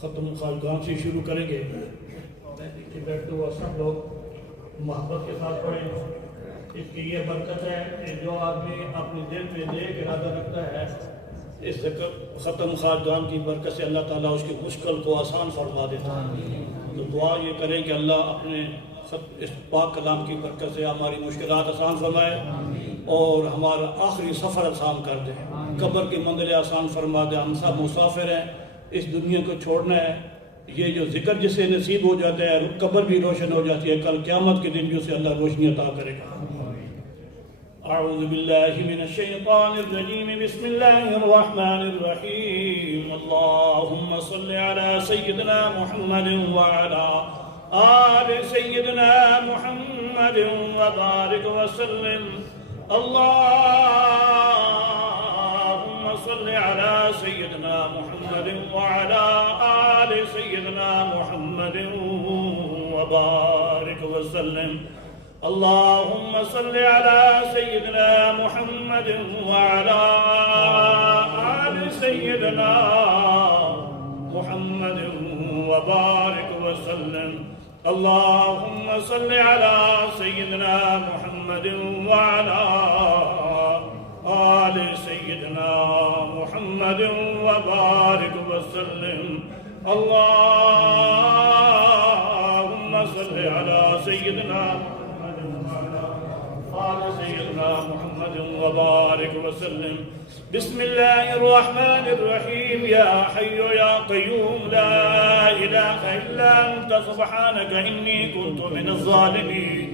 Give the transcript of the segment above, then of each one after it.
ختم خالقان سے شروع کریں گے. بیٹھتے ہوئے سب لوگ محبت کے ساتھ پڑھیں. اس کی یہ برکت ہے کہ جو آدمی اپنے دل میں نیک ارادہ رکھتا ہے اس ختم خالقان کی برکت سے اللہ تعالیٰ اس کی مشکل کو آسان فرما دیتا ہے. تو دعا یہ کریں کہ اللہ اپنے اس پاک کلام کی برکت سے ہماری مشکلات آسان فرمائے اور ہمارا آخری سفر آسان کر دے. قبر کی منزل آسان فرما دے. ہم سب مسافر ہیں, اس دنیا کو چھوڑنا ہے. یہ جو ذکر جسے نصیب ہو جاتا ہے قبر بھی روشن ہو جاتی ہے. کل قیامت کے دن جو سے اللہ روشنی عطا کرے گا. اعوذ باللہ من الشیطان الرجیم. بسم اللہ الرحمن الرحیم. اللہم صل علی سیدنا محمد وعلا آل سیدنا محمد وبارک وسلم. اللہم صل علی سیدنا محمد وعلا آل سیدنا محمد وبارک وسلم. اللہم صل علی سیدنا محمد وعلا آل سیدنا محمد وبارک وسلم. اللہم صل علی سیدنا محمد وعلا آل سیدنا محمد وبارک وسلم. اللہم صل علی سیدنا آل سیدنا محمد وبارک وسلم. بسم اللہ الرحمن الرحیم. یا حی یا قیوم لا الہ الا انت سبحانک انی کنت من الظالمین.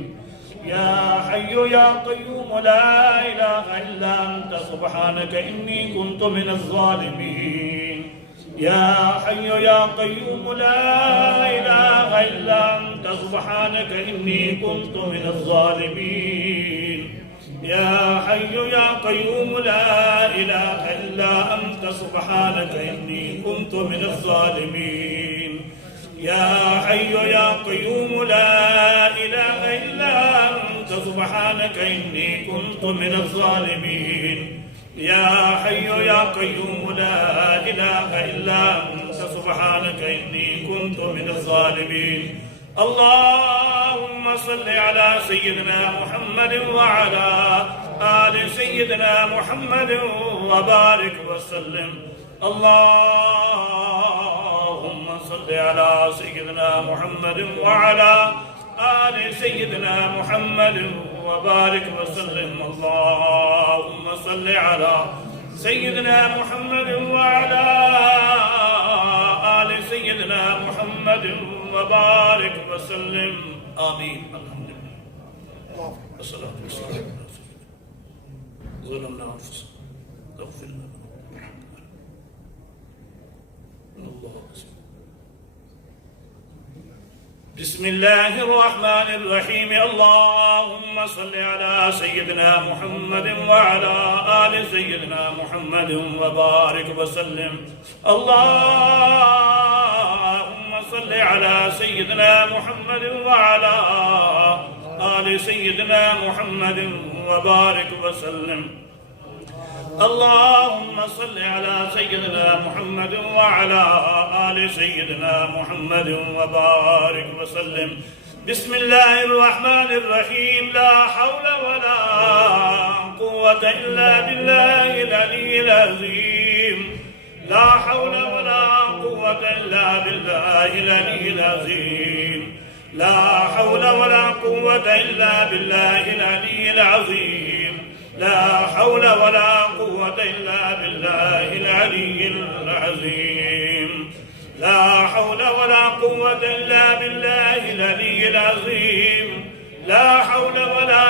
یا حی یا قیوم لا الہ الا انت سبحانک انی کنت من الظالمین. یا حی یا قیوم لا الہ الا انت سبحانک انی کنت من الظالمین. یا حی یا قیوم لا الہ الا انت سبحانک انی کنت من الظالمین. یا حی یا قیوم لا الہ الا انت سبحانک انی کنت من الظالمین. یا حی یا قیوم لا الہ الا انت سبحانک انی کنت من الظالمین. اللہم صل علی سیدنا محمد وعلا آل سیدنا محمد وبارک وسلم. اللہم صل على سيدنا محمد وعلى آل سيدنا محمد وبارك وسلم. اللهم صل على سيدنا محمد وعلى آل سيدنا محمد وبارك وسلم. آمين. الحمد لله والصلاة والسلام على سيدنا. ظلمنا أنفسنا اغفر لنا. بسم الله الرحمن الرحيم. اللهم صل على سيدنا محمد وعلى آل سيدنا محمد وبارك وسلم. اللهم صل على سيدنا محمد وعلى آل سيدنا محمد وبارك وسلم. اللهم صل على سيدنا محمد وعلى آل سيدنا محمد وبارك وسلم. بسم الله الرحمن الرحيم. لا حول ولا قوة إلا بالله العلي العظيم. لا حول ولا قوة إلا بالله العلي العظيم. لا حول ولا قوة إلا بالله العلي العظيم. لا حول ولا قوة إلا بالله العلي العظيم. لا حول ولا قوة إلا بالله العلي العظيم. لا حول ولا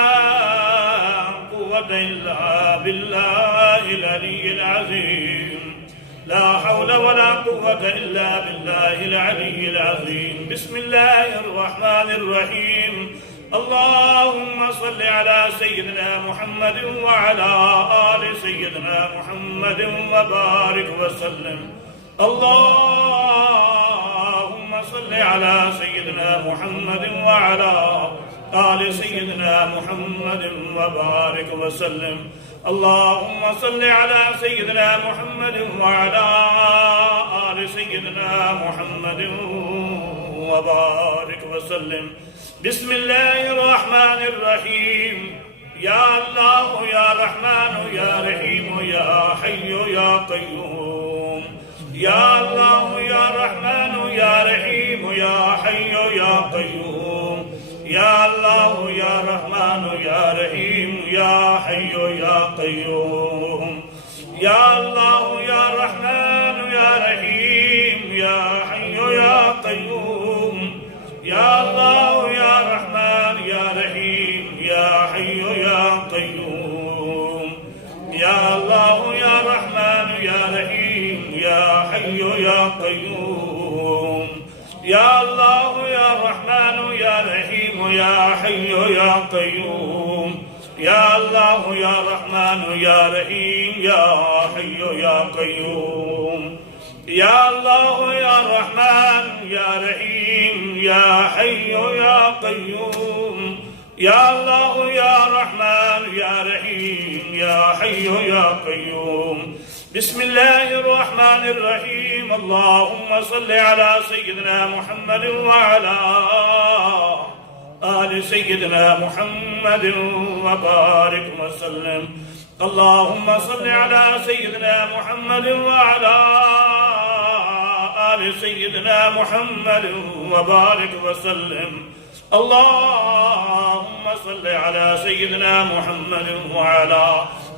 قوة إلا بالله العلي العظيم. لا حول ولا قوة إلا بالله العلي العظيم. بسم الله الرحمن الرحيم. اللهم صل على سيدنا محمد وعلى آل سيدنا محمد وبارك وسلم. اللهم صل على سيدنا محمد وعلى آل سيدنا محمد وبارك وسلم. اللهم صل على سيدنا محمد وعلى آل سيدنا محمد وبارك وسلم. بسم الله الرحمن الرحيم. يا الله يا رحمن يا رحيم يا حي يا قيوم. يا الله يا رحمن يا رحيم يا حي يا قيوم. يا الله يا رحمن يا رحيم يا حي يا قيوم. يا الله يا رحمن يا رحيم يا حي يا قيوم. يا الله يا رحمن يا رحيم يا حي يا قيوم. يا الله يا رحمن يا رحيم يا حي يا قيوم. يا الله يا رحمن يا رحيم يا حي يا قيوم. يا الله يا رحمن يا رحيم يا حي يا قيوم. يا الله يا رحمن يا رحيم يا حي يا قيوم. يا الله يا رحمن يا رحيم يا حي يا قيوم. بسم الله الرحمن الرحيم. اللهم صل على سيدنا محمد وعلى آل سيدنا محمد وبارك وسلم. اللهم صل على سيدنا محمد وعلى آل سيدنا محمد وبارك وسلم. اللهم صل على سيدنا محمد وعلى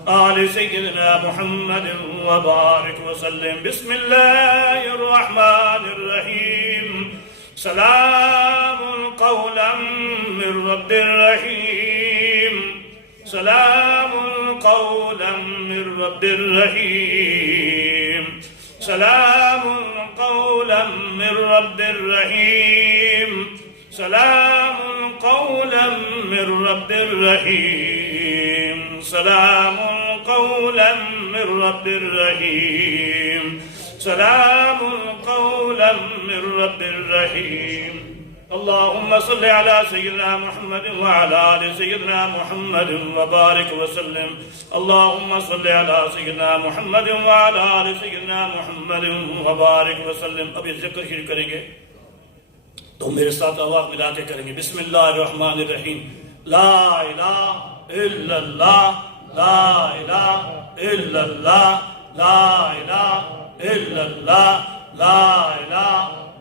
آل سيدنا محمد وبارك وسلم. بسم الله الرحمن الرحيم. سلام قولا من رب رحيم. سلام قولا من رب رحيم. سلام قولا من رب رحيم. سلام قولا من رب رحيم. سلام قولا من رب رحيم. سلام قولا من رب رحيم. اللهم صل على سيدنا محمد وعلى آل سيدنا محمد وبارك وسلم. اللهم صل على سيدنا محمد وعلى آل سيدنا محمد وبارك وسلم. اب یہ ذکر شروع کریں گے تو میرے ساتھ آواز ملا کے کریں گے. بسم اللہ الرحمن الرحیم. لا الہ الا اللہ. لا الہ الا اللہ. لا الہ الا اللہ. لا الہ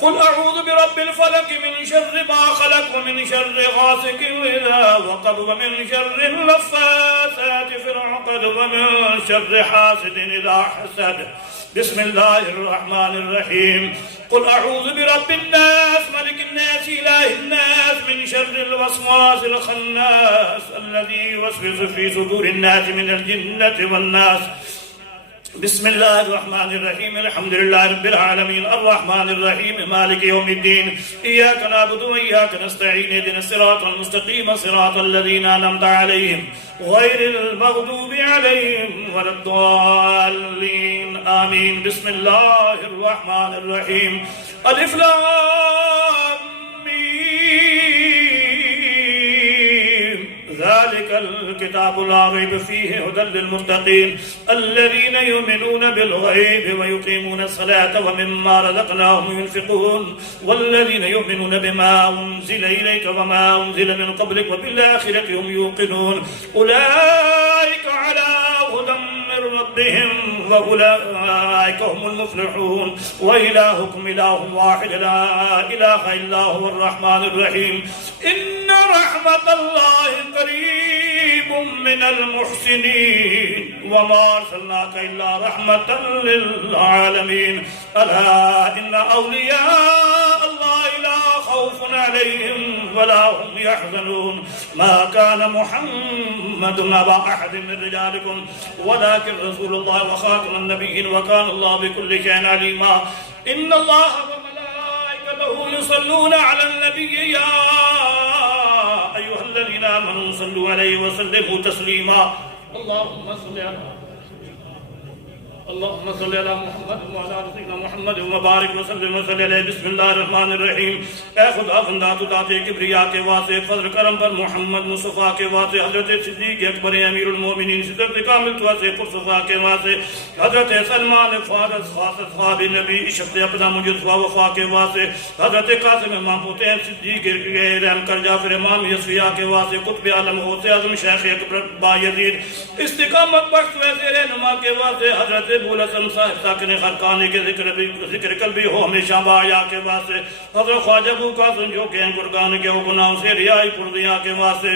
قل اعوذ برب الفلق من شر ما خلق ومن شر غاسق اذا وقب ومن شر النفاثات في العقد ومن شر حاسد اذا حسد بسم الله الرحمن الرحيم قل اعوذ برب الناس ملك الناس اله الناس من شر الوسواس الخناس الذي يوسوس في صدور الناس من الجنة والناس بسم الله الرحمن الرحيم الحمد لله رب العالمين الرحمن الرحيم مالك يوم الدين إياك نعبد وإياك نستعين اهدنا الصراط المستقيم صراط الذين أنعمت عليهم غير المغضوب عليهم ولا الضالين آمين بسم الله الرحمن الرحيم ألف لام ذلك الكتاب لا ريب فيه هدى للمتقين الذين يؤمنون بالغيب ويقيمون الصلاة ومما رزقناهم ينفقون والذين يؤمنون بما أنزل إليك وما أنزل من قبلك وبالآخرة هم يوقنون أولئك على هدى من ربهم وأولئك هم المفلحون وإلهكم إله واحد لا إله إلا هو الرحمن الرحيم إن رحمة الله قريب من المحسنين وما أرسلناك إلا رحمة للعالمين ألا إن أولياء الله لا خوف عليهم ولا هم يحزنون ما كان محمد أبا أحد من رجالكم ولكن رسول الله وخاتم النبيين وكان الله بكل شيء عليما إن الله وملائكته يصلون على النبي يا أيها الذين آمنوا صلوا عليه وسلموا تسليما اللهم صل على محمد وعلى آل سيدنا محمد وبارك وسلم عليه بسم اللہ الرحمن الرحیم اے خدا بندہ تو ذات کبریا کے واسطے فضل کرم پر محمد مصطفیٰ کے واسطے حضرت صدیق اکبر امیر المومنین صدرت کامل تو واسطے قرصفہ کے واسطے حضرت سلمان فارس خاصت خواب نبی عشق اپنا مجدفہ وفا کے واسطے حضرت قاسم امام حسین صدیق رحم کر جعفر امام یسویہ کے واسطے قطب عالم غوث اعظم شیخ اکبر با یزید استقامت بخش ویسے رہنما کے واسطے حضرت بولسم صاحب ساکن خرقانی کے ذکر قلبی ہو ہمیشہ بایا کے واسطے حضرت خواجہ ابو قاسم جو کہ گرگان کے گناہوں سے رہائی پردیاں کے واسطے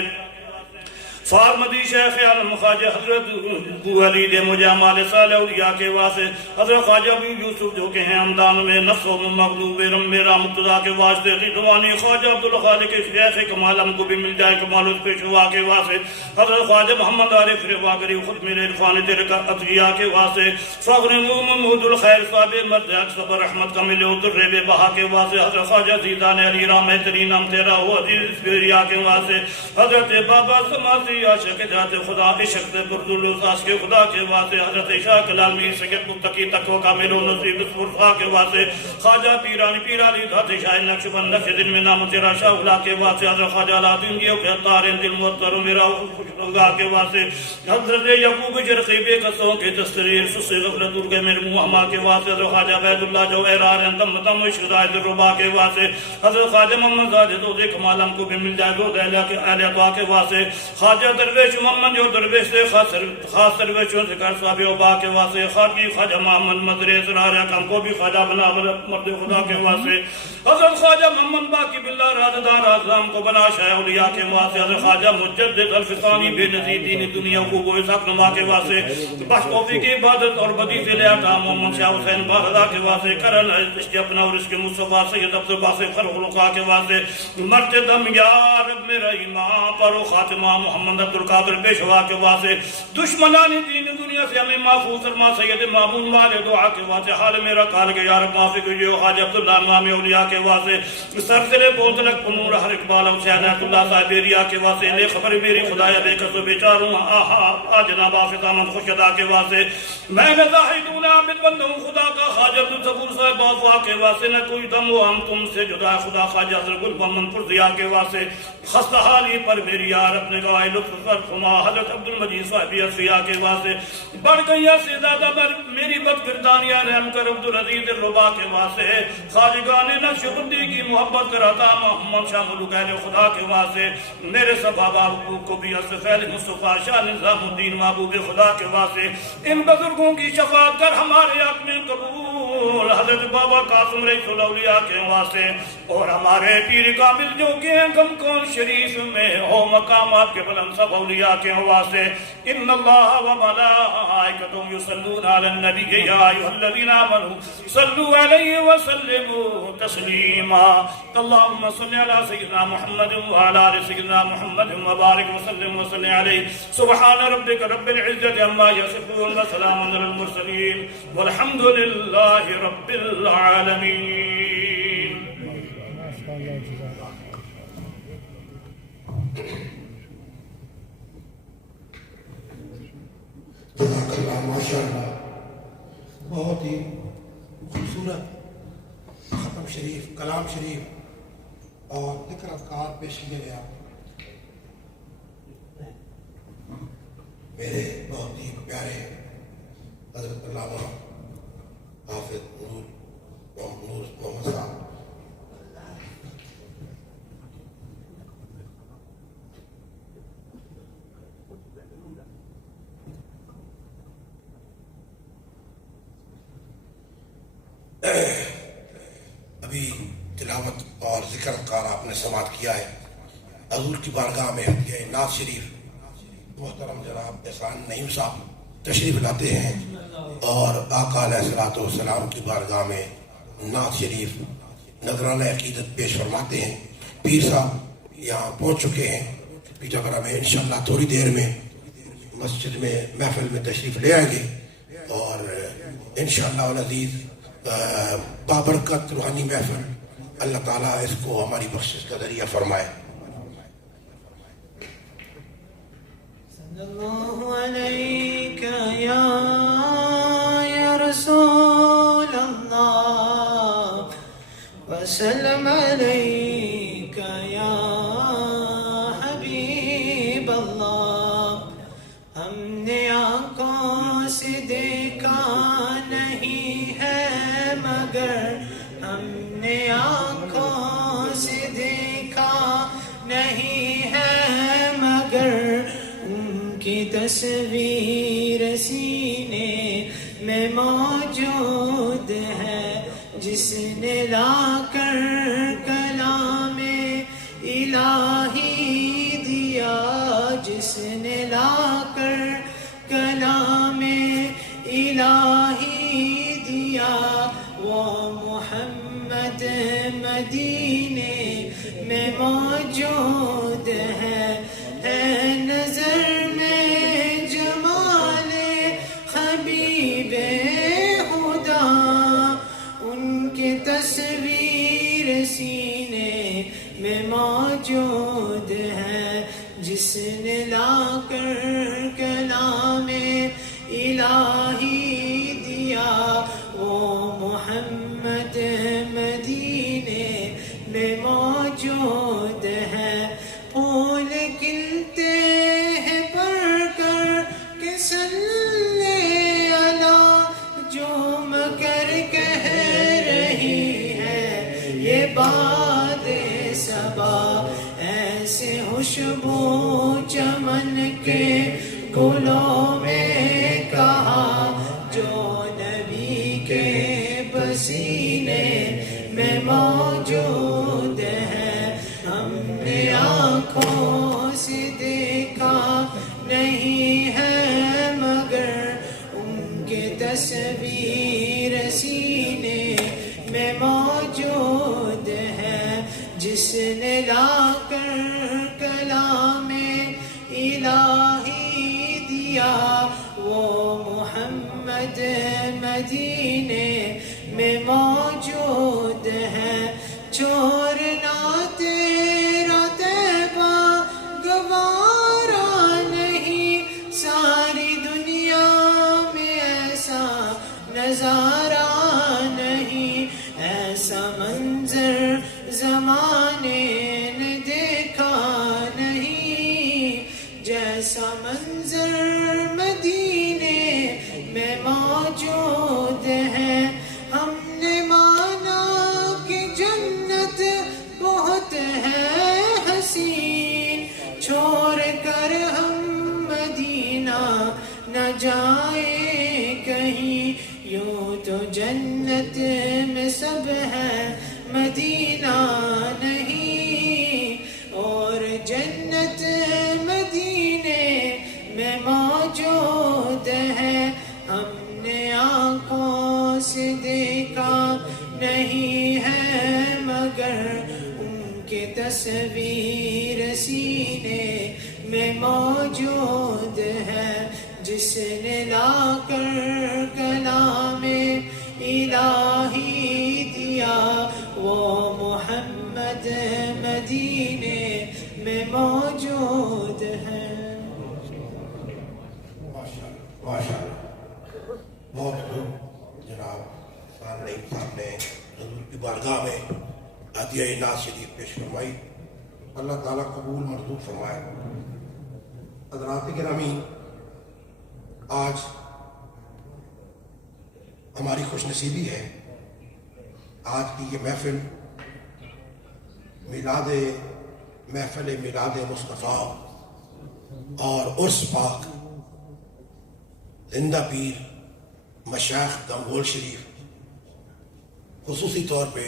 فارمدی شیخ عالم خواجہ حضرت ابو علی دے مجامال صالح اولیاء کے واسطے حضرت خواجہ ابو یوسف جو کہ ہیں ہمدان میں نفس و مغلوب رم میرا مقتدا کے واسطے رضوانی خواجہ عبدالخالق شیخ کمال ہم کو بھی مل جائے کمال اس پیشوا کے واسطے حضرت خواجہ محمد عارف رواگری خود میرے عرفان تلک عطیہ کے واسطے فخر محمود الخیر صاحب مرد صبر رحمت کا ملے اتر بے بہا کے واسطے حضرت خواجہ زیدان علی رام ترین نام تیرا ہو عزیز اسپیریا کے واسطے حضرت بابا سماسی عاشق ذات خدا عشق بردالوساس کے خدا کے واسطے حضرت شاہ کلالمی سید متقی تقوی کامل و نصیب صرفا کے واسطے خواجہ پیرانی ذات شاہ نقشبند نقش دل میں نام تیرا شاہ اولا کے واسطے حضرت خواجہ لاتین دیو کے تارین دل معطر میرا خوشنگاہ کے واسطے حضرت یعقوب جرقی بے قصوں کے تستریر سسی غفلت درگے میرے محمہ کے واسطے حضرت خواجہ عبید اللہ جو احرار دم دم عشق دائد الربا کے واسطے حضرت خواجہ محمد زادہ دو دے کمالم کو بھی مل جائے دو دہلیہ کے اہل اطوا کے واسطے خواجہ درویش محمد جو درویش سے خاص درویشوں سے کر صحابی عبا کے واسطے خاکی خواجہ محمد مدری سرار حکم کو بھی خواجہ بنا مرد خدا کے واسطے حضرت خواجہ محمد باقی باللہ رازدار اعظم کو بنا شاہ اولیاء کے واسطے حضرت خواجہ مجدد الفقانی بے نظیر دین دنیا کو گوئے ساک نما کے واسطے بخش توفیق کی عبادت اور بدی سے لے آتا محمد شاہ حسین باردا کے واسطے کرن عشق اپنا اور اس کے مصطفیٰ سید عبد باسق خلقہ کے واسطے مرتے دم یا رب میرا ایمان پر خاتمہ محمد عبدالقادر پیشوا کے واسطے دشمنانی دین دنیا سے ہمیں محفوظ فرما سید معمون والے دعا کے واسطے حال میرا کال کے یا رب معافی کیجیے خواجہ عبداللہ امام اولیاء کے واسطے سرسلے بوتلک پنور ہر اقبال حسین اللہ صاحب ایریا کے واسطے لے خبر میری خدایا بے قصو بیچاروں آ جناب آفت آمد خوش ادا کے واسطے میں نے زاہدون عابد بندوں خدا کا خواجہ عبدالصبور صاحب آفوا کے واسطے نہ کوئی دم و ہم تم سے جدا خدا خواجہ حضرت گل محمد پرزیا کے واسطے خستہ حالی پر میری یار اپنے گواہ لطف فرما حضرت عبدالمجید صاحبی عصفیہ کے واسطے بڑھ گئی سے زیادہ بر میری بدگردانیاں رحم کر عبدالعزیز الربا کے واسطے خواجگان نقش بندی کی محبت کراتا محمد شاہ ملوکین خدا کے واسطے میرے صحابہ کو بھی اصفیل مصطفیٰ شاہ نظام الدین محبوب خدا کے واسطے ان بزرگوں کی شفاعت کر ہمارے حق میں قبول حضرت حضرت بابا قاسم رئیس الاولیاء کے واسطے اور ہمارے پیر کامل جو کہ ہیں گم کون شریف میں او مقامات کے بلند سب اولیاء کے واسطے ان اللہ و ملائکتہ یصلون علی النبی یا ایھا الذین آمنوا صلوا علیہ وسلموا تسلیما اللہم صل علی سیدنا محمد وعلی آل سیدنا محمد وبارک وسلم وصلی علیہ سبحان ربک رب العزت عما یصفون وسلام علی المرسلین والحمد للہ رب العالمین. جزاک اللہ ماشاء اللہ. بہت ہی خوبصورت ختم شریف کلام شریف اور ذکر اذکار پیش کیے گیا. میرے بہت ہی پیارے حضرت علامہ حافظ نور محمد صاحب ابھی تلاوت اور ذکر اذکار آپ نے سماعت کیا ہے. حضور کی بارگاہ میں ہدیہ نعت شریف محترم جناب احسان نعیم صاحب تشریف لاتے ہیں اور آقا علیہ الصلوۃ والسلام کی بارگاہ میں نعت شریف نذرانہ عقیدت پیش فرماتے ہیں. پیر صاحب یہاں پہنچ چکے ہیں پیٹاگرا میں. انشاءاللہ تھوڑی دیر میں مسجد میں محفل میں تشریف لے آئیں گے اور انشاءاللہ العزیز بابرکت روحانی محفل اللہ تعالیٰ اس کو ہماری بخشش کا ذریعہ فرمائے. صلی اللہ علیکہ یا رسول اللہ وسلم علیکہ یا حبیب اللہ. ہم نے آنکھوں سے دیکھا نہیں ہے مگر ہم نے آنکھوں سے دیکھا نہیں ہے مگر ان کی تصویر سینے میں موجود ہے. جس نے لا کر کلام الہی دیا, جس نے لا کر کلام الہی دیا, وہ محمد مدینے میں موجود ہے. نظر میں جمال حبیب خدا, ان کی تصویر سینے میں موجود ہے. جس نے لا کر کلام الہی دیا, وہ محمد مدینے میں موجود ہے. پھول کھلتے ہیں پر کر کے صلی اللہ جھوم کر کہہ رہی ہے یہ باد صبا. ایسے خوشبو چمن کے گلوں میں کہا جو نبی کے پسینے میں موجود ہے. ہم نے آنکھوں سے دیکھا نہیں ہے مگر ان کے تصویر سینے میں موجود ہے. جس نے لا کر کلام الہی دیا, وہ محمد مدینے میں موجود ہے. چھوڑنا تیرا طیبہ گوارا نہیں, ساری دنیا میں ایسا نظارہ نہیں. ایسا منظر زمانے نے دیکھا نہیں, جیسا منظر مدینے میں موجود ہے. ہم نے مانا کہ جنت بہت ہے حسین, چھوڑ کر ہم مدینہ نہ جائیں کہیں. یوں تو جنت جنت میں سب ہے مدینہ نہیں، اور جنت مدینے میں موجود ہے، ہم نے آنکھوں سے دیکھا نہیں ہے مگر ان کی تصویر سینے میں موجود ہے، جس نے لا کر کلام الہی دیا وہ محمد مدینے میں موجود ہے۔ بہت خوب جناب سان نعیم صاحب نے حضور کی بارگاہ میں عطیہ ناز شریف پیش فرمائی، اللہ تعالیٰ قبول مردود فرمائے۔ حضرات گرامی، آج ہماری خوش نصیبی ہے، آج کی یہ محفل محفل میلاد مصطفیٰ اور عرس پاک زندہ پیر مشائخ گنگول شریف، خصوصی طور پہ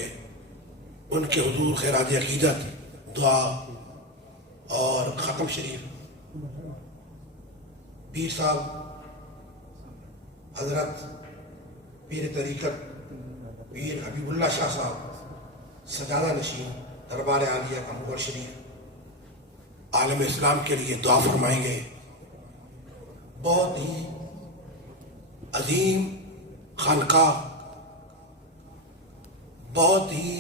ان کے حضور خیرات عقیدت، دعا اور ختم شریف پیر صاحب حضرت پیر طریقت پیر حبیب اللہ شاہ صاحب سجادہ نشین دربار عالیہ گنگول شریف عالم اسلام کے لیے دعا فرمائیں گے۔ بہت ہی عظیم خانقاہ، بہت ہی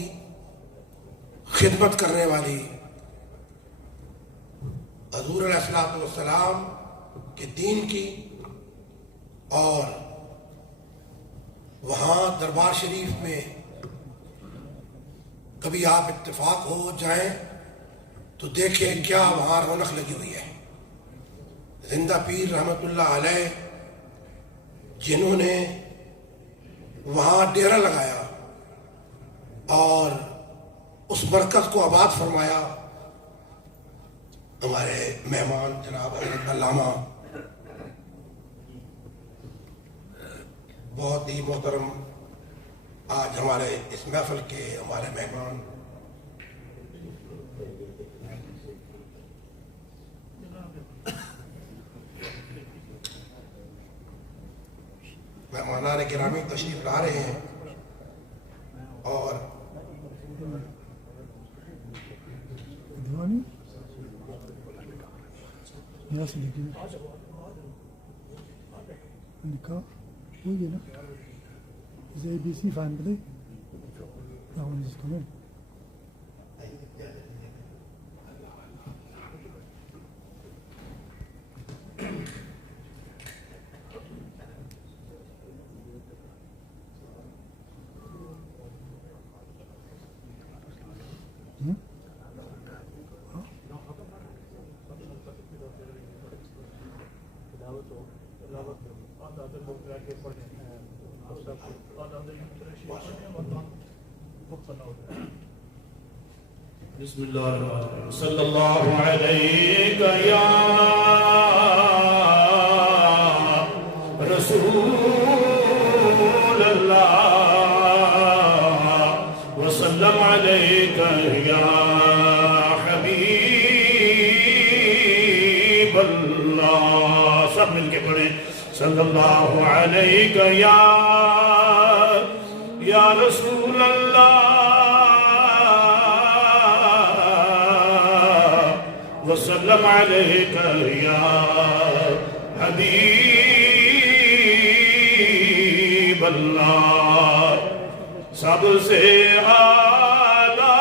خدمت کرنے والی، حضور علیہ السلام کے دین کی، اور وہاں دربار شریف میں کبھی آپ اتفاق ہو جائیں تو دیکھیں کیا وہاں رونق لگی ہوئی ہے۔ زندہ پیر رحمت اللہ علیہ جنہوں نے وہاں ڈیرا لگایا اور اس مرکز کو آباد فرمایا، ہمارے مہمان جناب حضرت علامہ بہت ہی محترم آج ہمارے اس محفل کے ہمارے مہمان مہمانان گرامی تشریف لا رہے ہیں، اور Is the ABC family? That one is coming. بسم اللہ الرحمن الرحیم صلی اللہ علیہ یا رسول اللہ وسلم علیہ یا حبیب اللہ، سب مل کے پڑھیں صلی اللہ علیہ یا رسول اللہ وسلم علیک یا حبیب اللہ، سب سے اعلیٰ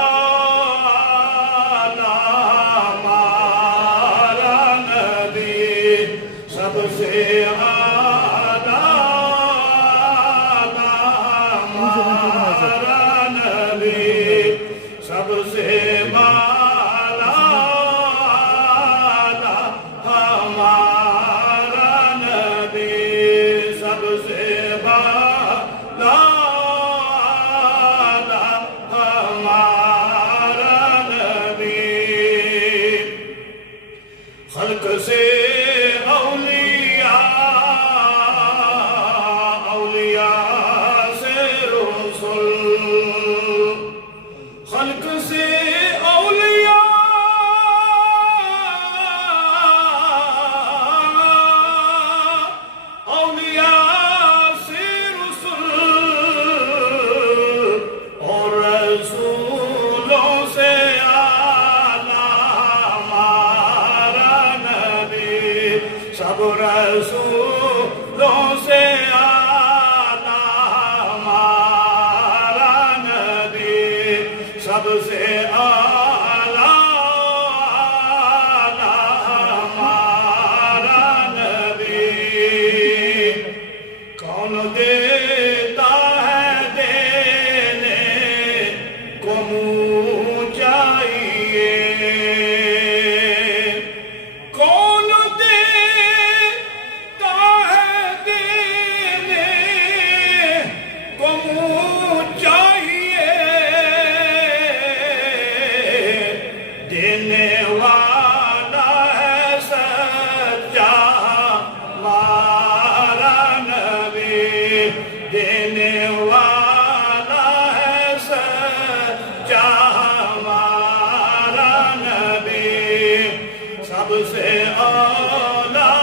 ہمارا نبی، سب سے اعلیٰ ہمارا نبی، سب سے سب سے اعلیٰ ہمارا نبی، کون دیتا ہے دینے کو منہ چاہیے، کون دیتا ہے دینے کو منہ چاہیے، دینے والا ہے سچا ہمارا نبی، دینے والا ہے سچا ہمارا نبی، سب سے اعلیٰ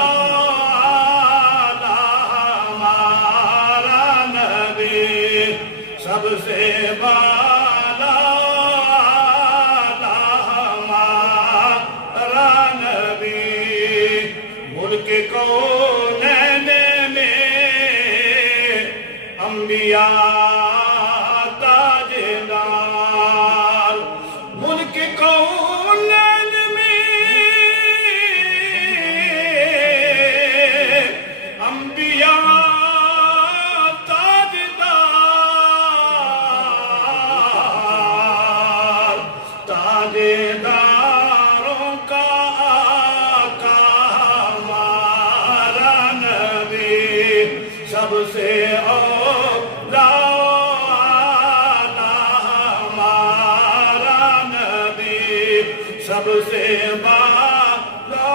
ہمارا نبی، سب سے بالا ہمارا نبی، ملک کونین میں انبیاء تاجدار، ملک کونین میں انبیاء تاجدار، تاجداروں کا آقا ہمارا نبی، سب سے اعلیٰ ہمارا نبی، سب سے بالا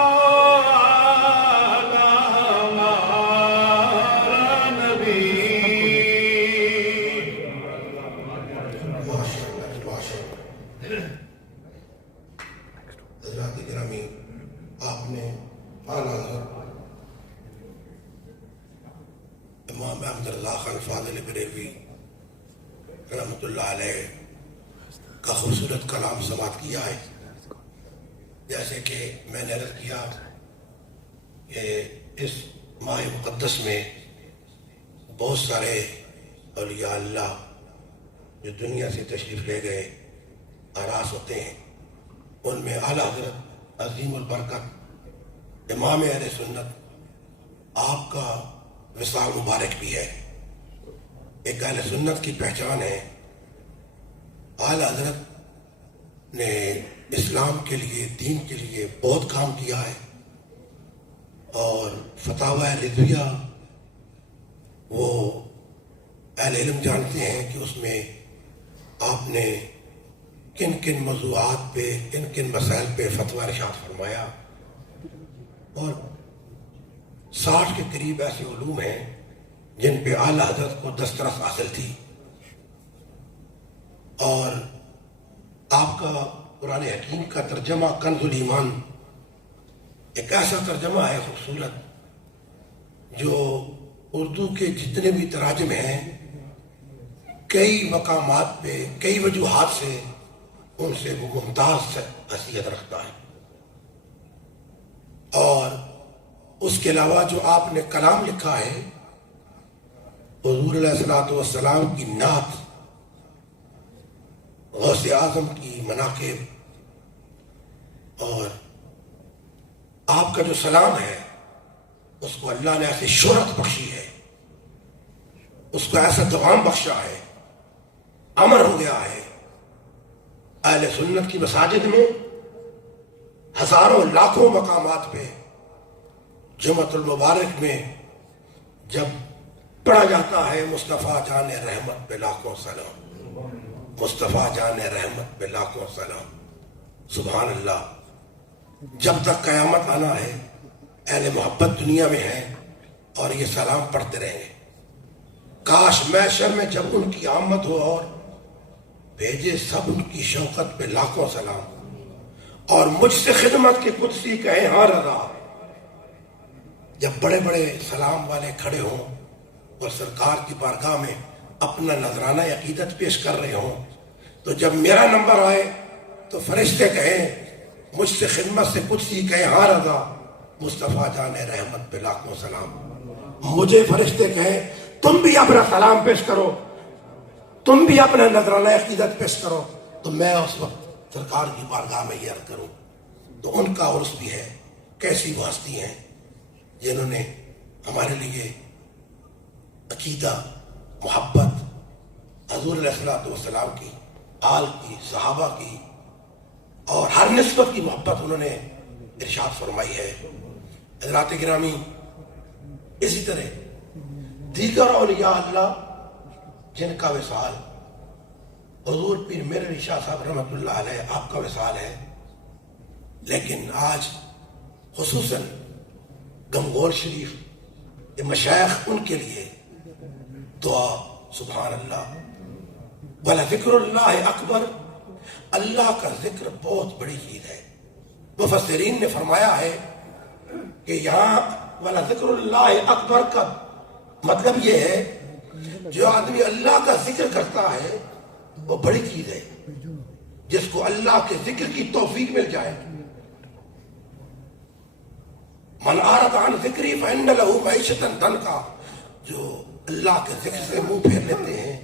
ہمارا نبی۔ حضرات گرامی، آپ نے اعلیٰ حضرت امام احمد رضا خان فاضل بریلوی رحمۃ اللہ علیہ کا خوبصورت کلام سماعت کیا ہے۔ جیسے کہ میں نے عرض کیا کہ اس ماہ مقدس میں بہت سارے اولیاء اللہ جو دنیا سے تشریف لے گئے آراس ہوتے ہیں، ان میں اعلیٰ حضرت عظیم البرکت امام اہل سنت آپ کا وصال مبارک بھی ہے۔ ایک اہل سنت کی پہچان ہے، اعلیٰ حضرت نے اسلام کے لیے، دین کے لیے بہت کام کیا ہے، اور فتاوی رضویہ وہ اہل علم جانتے ہیں کہ اس میں آپ نے کن کن موضوعات پہ، کن کن مسائل پہ فتویٰ ارشاد فرمایا، اور 60 کے قریب ایسے علوم ہیں جن پہ اعلیٰ حضرت کو دسترس حاصل تھی۔ اور آپ کا قرآن حکیم کا ترجمہ کنز الایمان ایک ایسا ترجمہ ہے خوبصورت، جو اردو کے جتنے بھی تراجم ہیں کئی مقامات پہ، کئی وجوہات سے ان سے وہ ممتاز حیثیت رکھتا ہے۔ اور اس کے علاوہ جو آپ نے کلام لکھا ہے حضور علیہ الصلوۃ والسلام کی نعت، غوث اعظم کی مناقب، اور آپ کا جو سلام ہے اس کو اللہ نے ایسی شہرت بخشی ہے، اس کو ایسا دوام بخشا ہے، امر ہو گیا ہے۔ اہل سنت کی مساجد میں ہزاروں لاکھوں مقامات پہ جمعۃ المبارک میں جب پڑھا جاتا ہے مصطفیٰ جان رحمت پہ لاکھوں سلام، مصطفیٰ جان رحمت پہ لاکھوں سلام، سبحان اللہ۔ جب تک قیامت آنا ہے اہل محبت دنیا میں ہیں اور یہ سلام پڑھتے رہیں گے۔ کاش محشر میں جب ان کی آمد ہو اور بھیجے سب ان کی شوقت پہ لاکھوں سلام، اور مجھ سے خدمت کے قدسی کہیں ہاں رضا۔ جب بڑے بڑے سلام والے کھڑے ہوں اور سرکار کی بارگاہ میں اپنا نذرانہ عقیدت پیش کر رہے ہوں، تو جب میرا نمبر آئے تو فرشتے کہیں مجھ سے خدمت سے قدسی کہیں ہاں رضا، مصطفیٰ جان رحمت پہ لاکھوں سلام۔ مجھے فرشتے کہیں تم بھی اپنا سلام پیش کرو، تم بھی اپنا نذرانہ عقیدت پیش کرو، تو میں اس وقت سرکار کی بارگاہ میں یہ عرض کروں تو ان کا عرس بھی ہے. کیسی وہ ہستی ہیں جنہوں نے ہمارے لیے عقیدہ، محبت حضور علیہ السلام کی، آل کی، صحابہ کی اور ہر نسبت کی محبت انہوں نے ارشاد فرمائی ہے. حضرات گرامی، اسی طرح دیگر اولیاء اللہ جن کا وصال حضور پیر میر علی شاہ صاحب رحمۃ اللہ علیہ آپ کا وصال ہے، لیکن آج خصوصاً گنگول شریف یہ مشائخ ان کے لیے دعا. سبحان اللہ، وَلَذِكْرُ اللَّهِ اکبر، اللہ کا ذکر بہت بڑی چیز ہے. مفسرین نے فرمایا ہے کہ یہاں وَلَذِكْرُ اللَّهِ اکبر کا مطلب یہ ہے جو آدمی اللہ کا ذکر کرتا ہے وہ بڑی چیز ہے، جس کو اللہ کے ذکر کی توفیق مل جائے. من اعرض عن ذکری فإن له معیشۃ ضنکا، جو اللہ کے ذکر سے منہ پھیر لیتے ہیں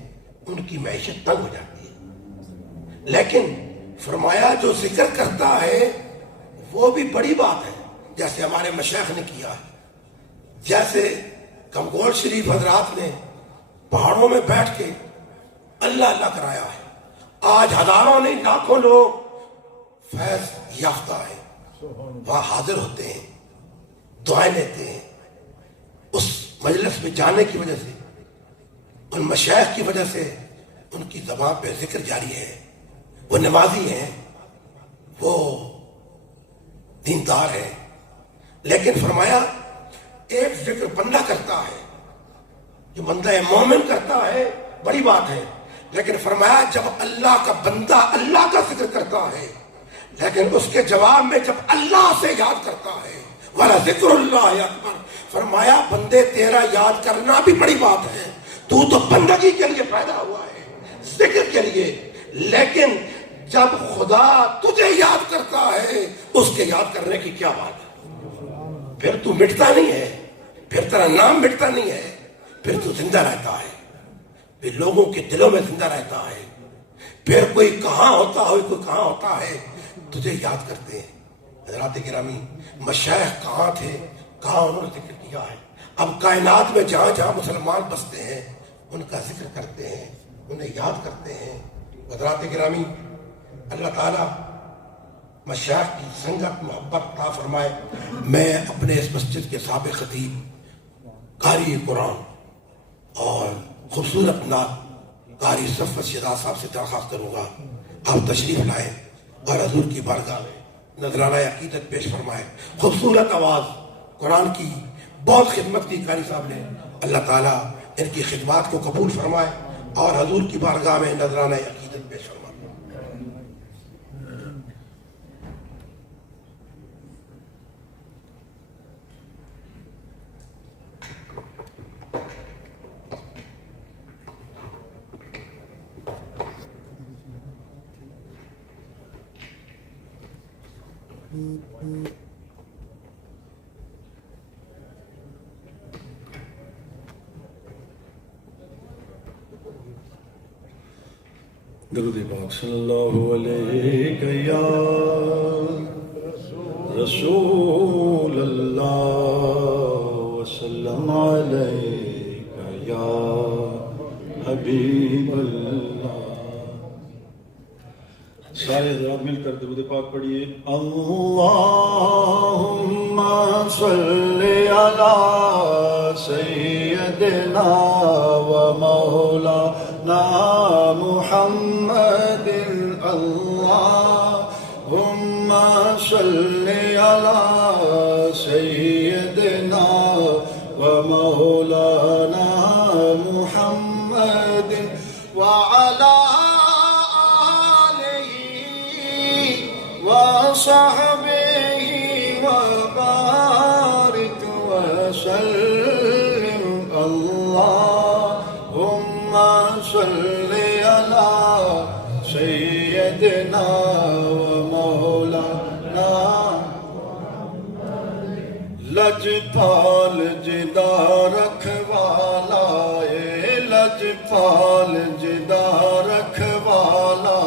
ان کی معیشت تنگ ہو جاتی ہے. لیکن فرمایا جو ذکر کرتا ہے وہ بھی بڑی بات ہے، جیسے ہمارے مشائخ نے کیا ہے. جیسے کمگول شریف حضرات نے پہاڑوں میں بیٹھ کے اللہ اللہ کرایا ہے. آج ہزاروں نہیں لاکھوں لوگ فیض یافتہ ہیں، وہاں حاضر ہوتے ہیں، دعائیں لیتے ہیں. اس مجلس میں جانے کی وجہ سے، ان مشائخ کی وجہ سے ان کی زبان پہ ذکر جاری ہے. وہ نمازی ہیں، وہ دیندار ہیں، لیکن فرمایا ایک ذکر بندہ کرتا ہے، جو بندہ مومن کرتا ہے بڑی بات ہے. لیکن فرمایا جب اللہ کا بندہ اللہ کا ذکر کرتا ہے لیکن اس کے جواب میں جب اللہ سے یاد کرتا ہے، وَلَذِكْرُ اللَّهِ اکبر، فرمایا بندے تیرا یاد کرنا بھی بڑی بات ہے. تو بندگی کے لیے پیدا ہوا ہے، ذکر کے لیے، لیکن جب خدا تجھے یاد کرتا ہے اس کے یاد کرنے کی کیا بات ہے؟ پھر تو مٹتا نہیں ہے، پھر تیرا نام مٹتا نہیں ہے، پھر تو زندہ رہتا ہے، پھر لوگوں کے دلوں میں زندہ رہتا ہے. پھر کوئی کہاں ہوتا ہے، کوئی کہاں ہوتا ہے، تجھے یاد کرتے ہیں. حضرات گرامی، مشائخ کہاں تھے، کہاں انہوں نے ذکر کیا ہے. اب کائنات میں جہاں جہاں مسلمان بستے ہیں ان کا ذکر کرتے ہیں، انہیں یاد کرتے ہیں. حضرات گرامی، اللہ تعالیٰ مشائخ کی سنگت محبت عطا فرمائے. میں اپنے اس مسجد کے سابق خطیب قاری قرآن اور خوبصورت نعت قاری صفوت شہزاد صاحب سے درخواست کروں گا آپ تشریف لائیں اور حضور کی بارگاہ میں نذرانہ عقیدت پیش فرمائے. خوبصورت آواز قرآن کی بہت خدمت کی قاری صاحب نے، اللہ تعالیٰ ان کی خدمات کو قبول فرمائے اور حضور کی بارگاہ میں نذرانہ عقیدت پیش فرمائے. درود پاک صلی اللہ علیہ یا رسول اللہ وسلم علیہ یا حبیب اللہ. سارے حضرات مل کر درود پاک پڑھیے. اللہم صلی علی سیدنا و مولانا محمد. اللہم صلی علی سیدنا و مولانا محمد وعلی وصحبه وبارك وسلم. اللهم صل على سيدنا ومولانا لجپال جدا رکھوالا لجپال جدا رکھوالا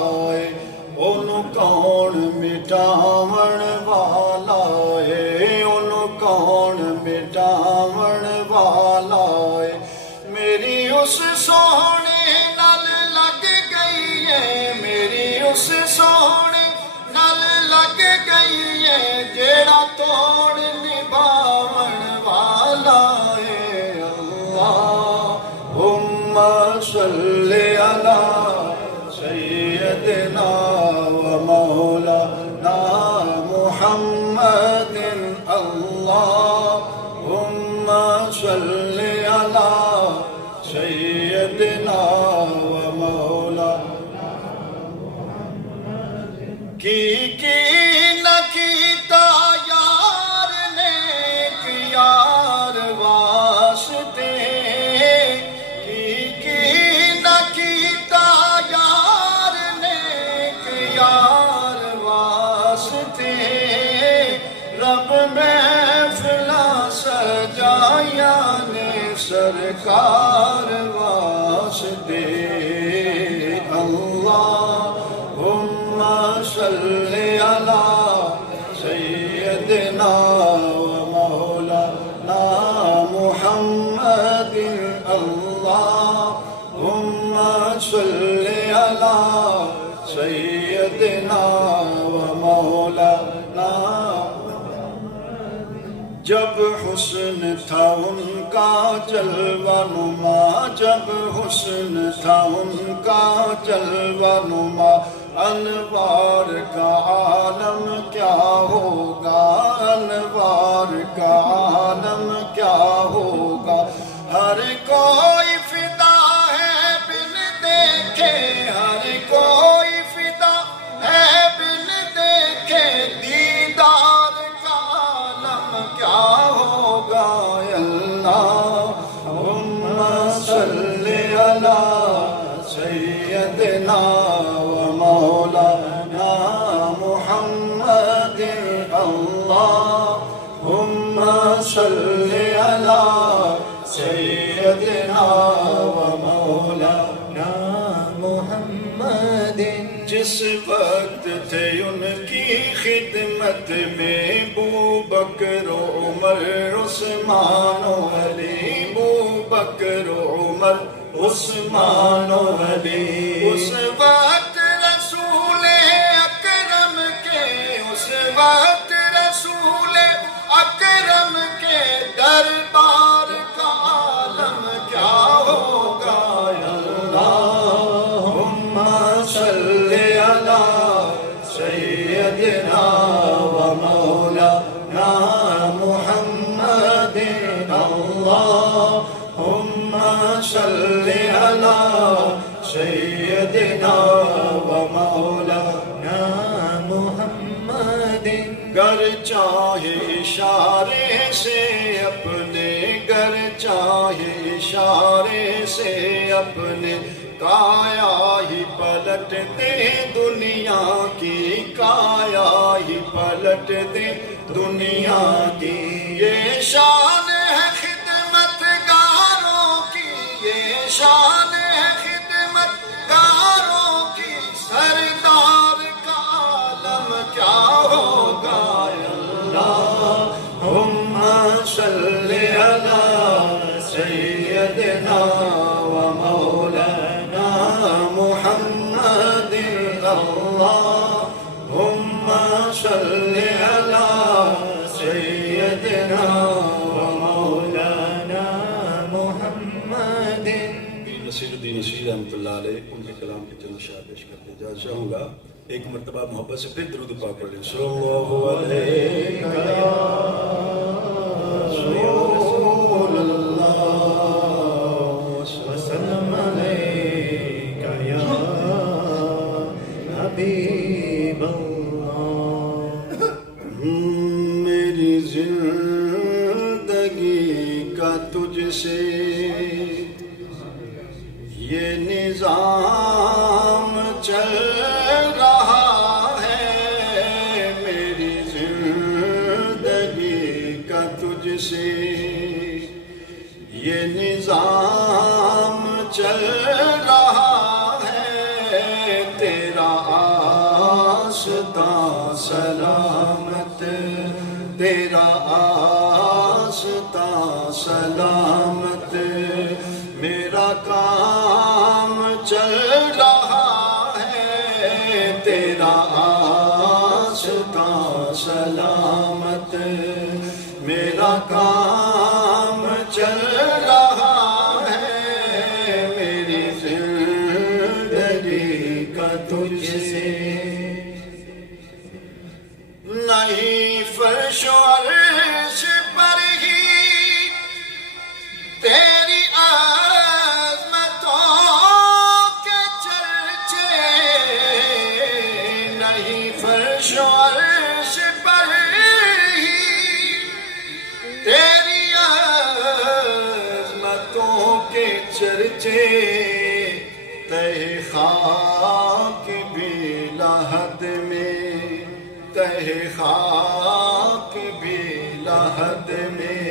جوڑ نبھاون والا ہے اللہم صلی علی سیدنا و مولانا محمد اللہم صلی علی سیدنا و مولانا کی نہ کیتا یار نیک یار واسطے کی نہ کیتا یار نیک یار واسطے رب محفلہ سجایا نے سرکار واسطے اللہم صلی علی سیدنا و مولانا محمد اللہم صلی علی سیدنا و مولانا جب حسن تھا ان کا جلوہ نما جب حسن تھا ان کا جلوہ نما انوار کا عالم کیا ہوگا انوار کا عالم کیا ہوگا ہر کوئی فدا ہے بن دیکھے ہر کوئی فدا ہے بن دیکھے دیدار کا عالم کیا ہوگا اللہم صلی علی سیدنا مولانا محمد اللہم صلی علی سیدنا و مولانا محمد جس وقت تھے ان کی خدمت میں ابو بکر و عمر عثمان و علی ابو بکر و عمر عثمان و علی اس وقت رسول اکرم کے اس وقت رسول اکرم کے دربار کا عالم کیا ہوگا اللہم صلی علی سیدنا و مولانا محمد اللہم صلی علی سیدنا و مولانا محمد گر چاہے اشارے سے اپنے گر چاہے اشارے سے اپنے کایا ہی پلٹ دے دنیا کی کایا ہی پلٹ دے دنیا کی یہ شان ہے خدمت گاروں کی یہ شان ہے خدمت گاروں کی سردار کا عالم کیا ہوگا اللہم صلی علی سیدنا و مولانا محمد اللہم صلی علی سیدنا و مولانا محمد نصیر الدین نصیر رحمۃ اللہ علیہ ان کے کلام کے چند اشعار پیش کرتے جا چاہوں گا ایک مرتبہ محبت سے پھر درود پاک پڑھ لیں صلی اللہ علیہ وسلم علیک یا حبیب اللہ میری زندگی کا تجھ سے یہ نظام چل رہا ہے میری زندگی کا تجھ سے یہ نظام چل رہا ہے تیرا آستاں سلامت تیرا آستاں سلامت میرا کام چل رہا ہے تیرا آستاں سلامت تجھ سے نہیں فرش و عرش پر ہی تیری عظمتوں کے چرچے نہیں فرش و عرش پر ہی تیری عظمتوں کے چرچے تہ خاک بھی لحد میں تہ خاک بھی لحد میں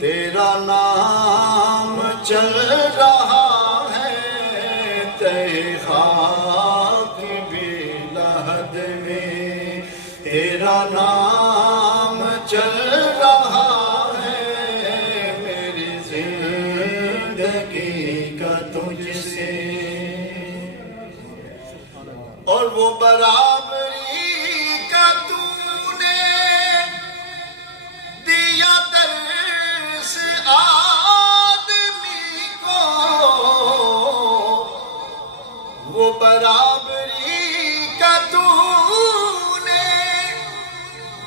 تیرا نام چل رہا ہے تہ خاک بھی لحد میں تیرا نام چل رہا ہے میری زندگی کا تجھ سے اور وہ برابری کا تو نے دیا درس آدمی کو وہ برابری کا تو نے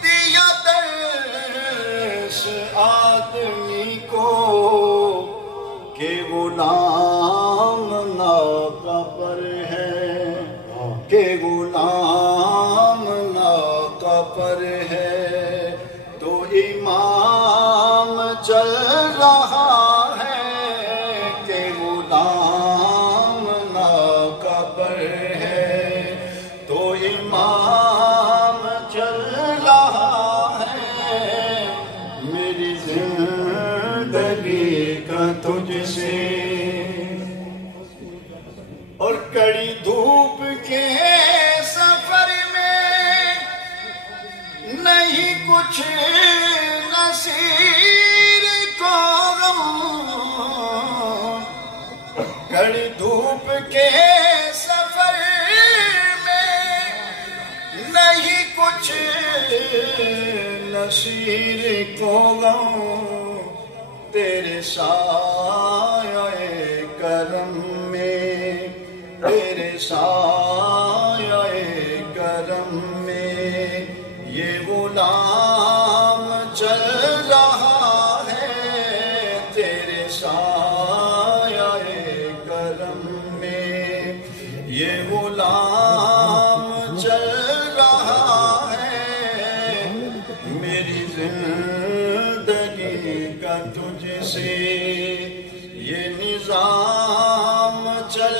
دیا درس آدمی کو کہ غلام ناقہ پر ہے کہ غلام ناقہ پر ہے تو امام چل رہا ہے کہ غلام ناقہ پر ہے تو امام چل رہا ہے میری زندگی کا تجھ سے اور کڑی دھوپ کے سفر میں نہیں کچھ نصیر کو غم کڑی دھوپ کے سفر میں نہیں کچھ نصیر کو غم تیرے سایہ کرم میں تیرے سایہ کرم میں یہ غلام چل رہا ہے تیرے سایہ کرم میں یہ غلام چل رہا ہے میری زندگی کا تجھ سے یہ نظام چل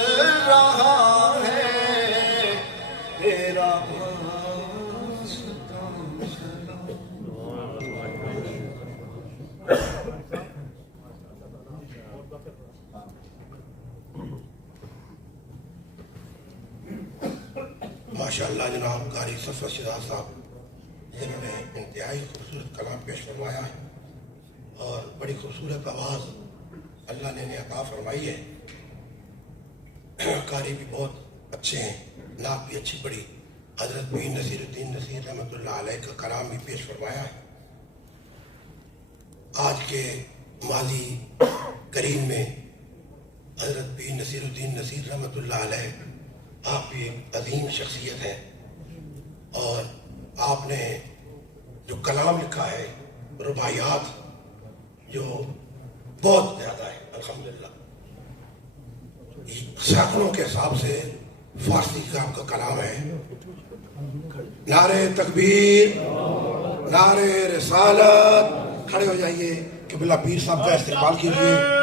رہا ہے تیرا ماشاءاللہ جناب قاری صفوت شہزاد صاحب جنہوں نے انتہائی خوبصورت کلام پیش فرمایا ہے اور بڑی خوبصورت آواز اللہ نے انہیں عطا فرمائی ہے قاری بھی بہت اچھے ہیں نعت بھی اچھی پڑھی حضرت پیر نصیر الدین نصیر رحمۃ اللہ علیہ کا کلام بھی پیش فرمایا ہے آج کے ماضی قریب میں حضرت پیر نصیر الدین نصیر رحمۃ اللہ علیہ آپ بھی ایک عظیم شخصیت ہیں اور آپ نے جو کلام لکھا ہے رباعیات جو بہت زیادہ ہے الحمدللہ سینکڑوں کے حساب سے فارسی کا آپ کا کلام ہے نعرہ تکبیر نعرہ رسالت کھڑے ہو جائیے قبلہ پیر صاحب کا استقبال کیجیے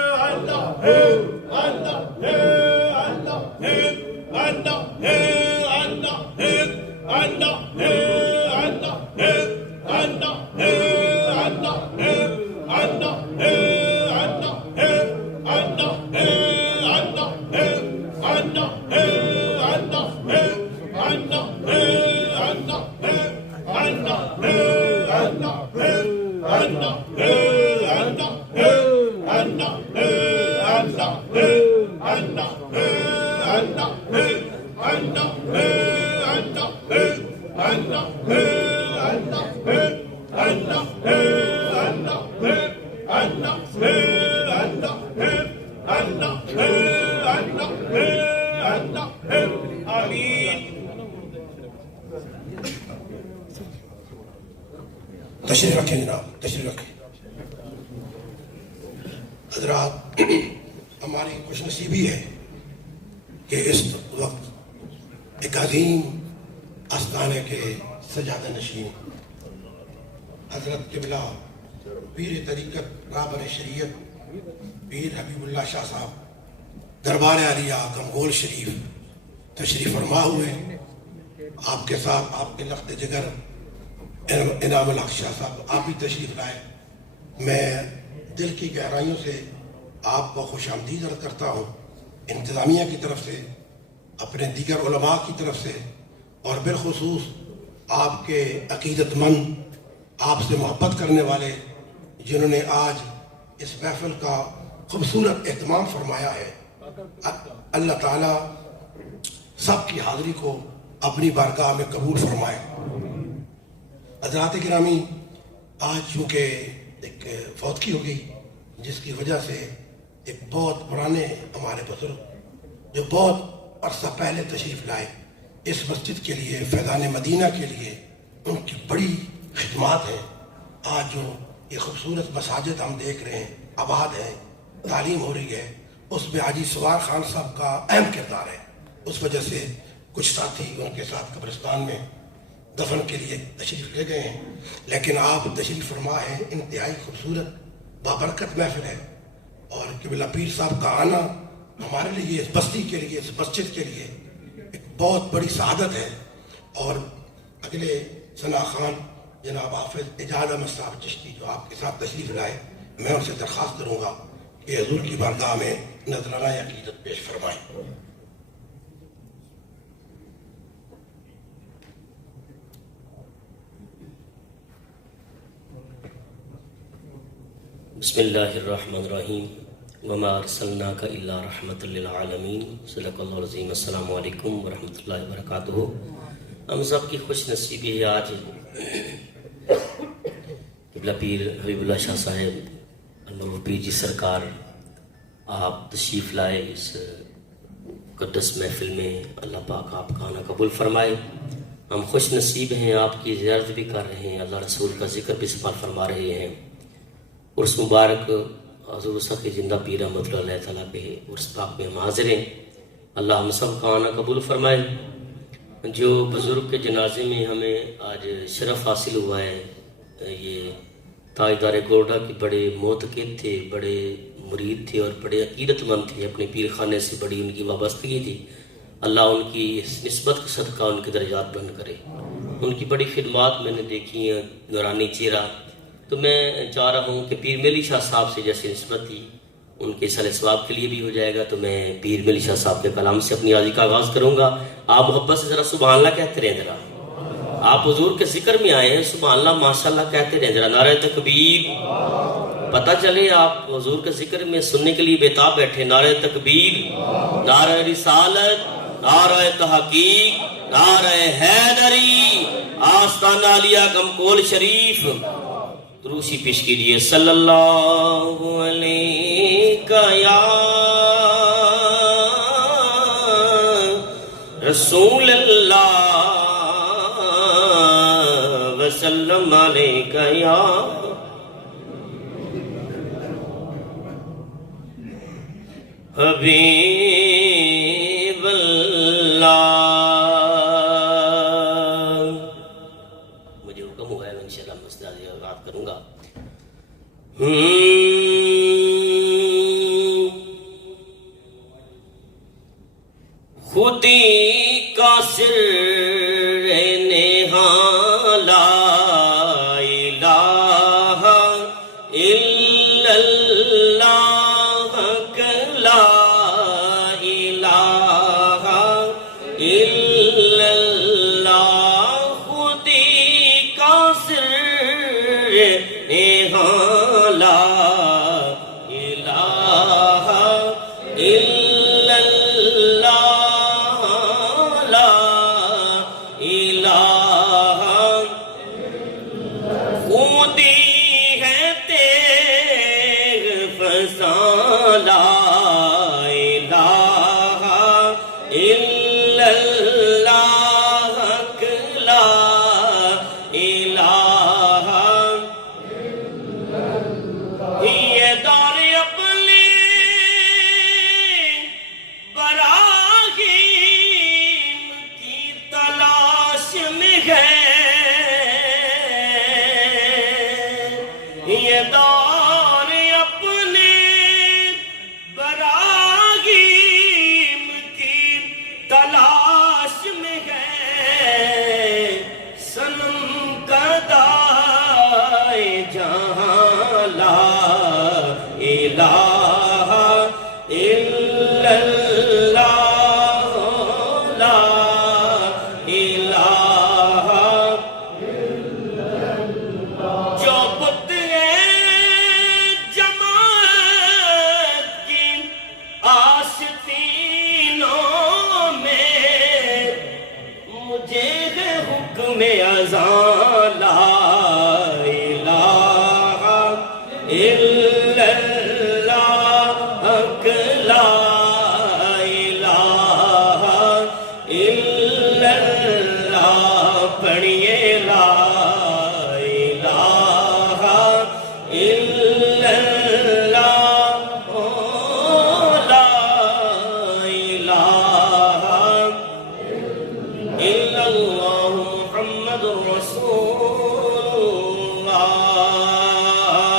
آمین تشریف رکھیں جناب، تشریف رکھیں. حضرات، ہماری خوش نصیبی ہے کہ اس وقت ایک عظیم آستانے کے سجادہ نشین حضرت قبلہ پیر طریقت رہبر شریعت پیر حبیب اللہ شاہ صاحب دربار عالیہ گمگول شریف تشریف فرما ہوئے. آپ کے ساتھ آپ کے لخت جگر انعام الحق شاہ صاحب آپ بھی تشریف لائے. میں دل کی گہرائیوں سے آپ کو خوش آمدید عرض کرتا ہوں، انتظامیہ کی طرف سے، اپنے دیگر علماء کی طرف سے، اور بالخصوص آپ کے عقیدت مند، آپ سے محبت کرنے والے جنہوں نے آج اس محفل کا خوبصورت اہتمام فرمایا ہے. اللہ تعالیٰ سب کی حاضری کو اپنی بارگاہ میں قبول فرمائے. حضرات گرامی، آج چونکہ ایک فوتگی ہو گئی جس کی وجہ سے ایک بہت پرانے ہمارے بزرگ جو بہت عرصہ پہلے تشریف لائے اس مسجد کے لیے، فیضان مدینہ کے لیے، ان کی بڑی خدمات ہیں. آج جو یہ خوبصورت مساجد ہم دیکھ رہے ہیں، آباد ہیں، تعلیم ہو رہی ہے، اس میں حاجی سوار خان صاحب کا اہم کردار ہے. اس وجہ سے کچھ ساتھی ان کے ساتھ قبرستان میں دفن کے لیے تشریف لے گئے ہیں، لیکن آپ تشریف فرما ہے. انتہائی خوبصورت بابرکت محفل ہے، اور قبلہ پیر صاحب کا آنا ہمارے لیے، اس بستی کے لیے، اس مسجد کے لیے ایک بہت بڑی سعادت ہے. اور اگلے ثنا خان جناب حافظ اعجاز احمد صاحب چشتی جو آپ کے ساتھ تشریف لائے، میں ان سے درخواست کروں گا کہ حضور کی بارگاہ میں نذرانہ عقیدت پیش فرمائیں. بسم اللہ الرحمن الرحیم وما ارسلناک الا رحمۃ للعالمین. صدق اللہ العظیم. السلام علیکم ورحمۃ اللہ وبرکاتہ. ہم سب کی خوش نصیبی ہے آج قبلہ پیر حبیب اللہ شاہ صاحب انور پیر جی سرکار آپ تشریف لائے اس مقدس محفل میں. اللہ پاک آپ کا آنا قبول فرمائے. ہم خوش نصیب ہیں، آپ کی زیارت بھی کر رہے ہیں، اللہ رسول کا ذکر بھی سپار فرما رہے ہیں. عرس مبارک حضور سخی زندہ پیر رحمۃ اللہ تعالیٰ کے عرس پاک میں ہم حاضر ہیں. اللہ ہم سب کا آنا قبول فرمائے. جو بزرگ کے جنازے میں ہمیں آج شرف حاصل ہوا ہے، یہ تاجدار گورڈا کے بڑے معتقد تھے، بڑے مرید تھے اور بڑے عقیدت مند تھے، اپنے پیر خانے سے بڑی ان کی وابستگی تھی. اللہ ان کی اس نسبت کا صدقہ ان کے درجات بلند کرے. ان کی بڑی خدمات میں نے دیکھی ہیں، نورانی چہرہ. تو میں چاہ رہا ہوں کہ پیر ملی شاہ صاحب سے جیسے نسبت تھی ان کے صالح ثواب کے لیے بھی ہو جائے گا. تو میں پیر ملی شاہ صاحب کے کلام سے اپنی حاضری کا آغاز کروں گا. آپ محبت سے ذرا سبحان اللہ کہتے رہیں. ذرا آپ حضور کے ذکر میں آئے ہیں، سبحان اللہ ماشاء اللہ کہتے رہیں. ذرا نعرہ تکبیر. پتہ چلے آپ حضور کے ذکر میں سننے کے لیے بےتاب بیٹھے. نعرہ تکبیر، نعرہ رسالت، نعرہ تحقیق، نعرہ حیدری، آستانہ عالیہ گمگول شریف. دروشی پیش کیجیے. صلی اللہ علیہ یا رسول اللہ وسلم علیہ یا حبیب اللہ. مجھے حکم ہوا ہے میں انشاءاللہ مسجد یاد کروں گا. خودی کا سر نہاں لا الہ الا اللہ لا الہ الا اللہ. خودی کا سر نہاں لا الہ الا اللہ لا الہ. خودی ہے تیغ فزاں لا الہ الا اللہ لا الہ میں اذان لا الہ الا اللہ لا الہ الا اللہ پڑھیے لا الہ الا اللہ لا الہ الا اللہ محمد رسول اللہ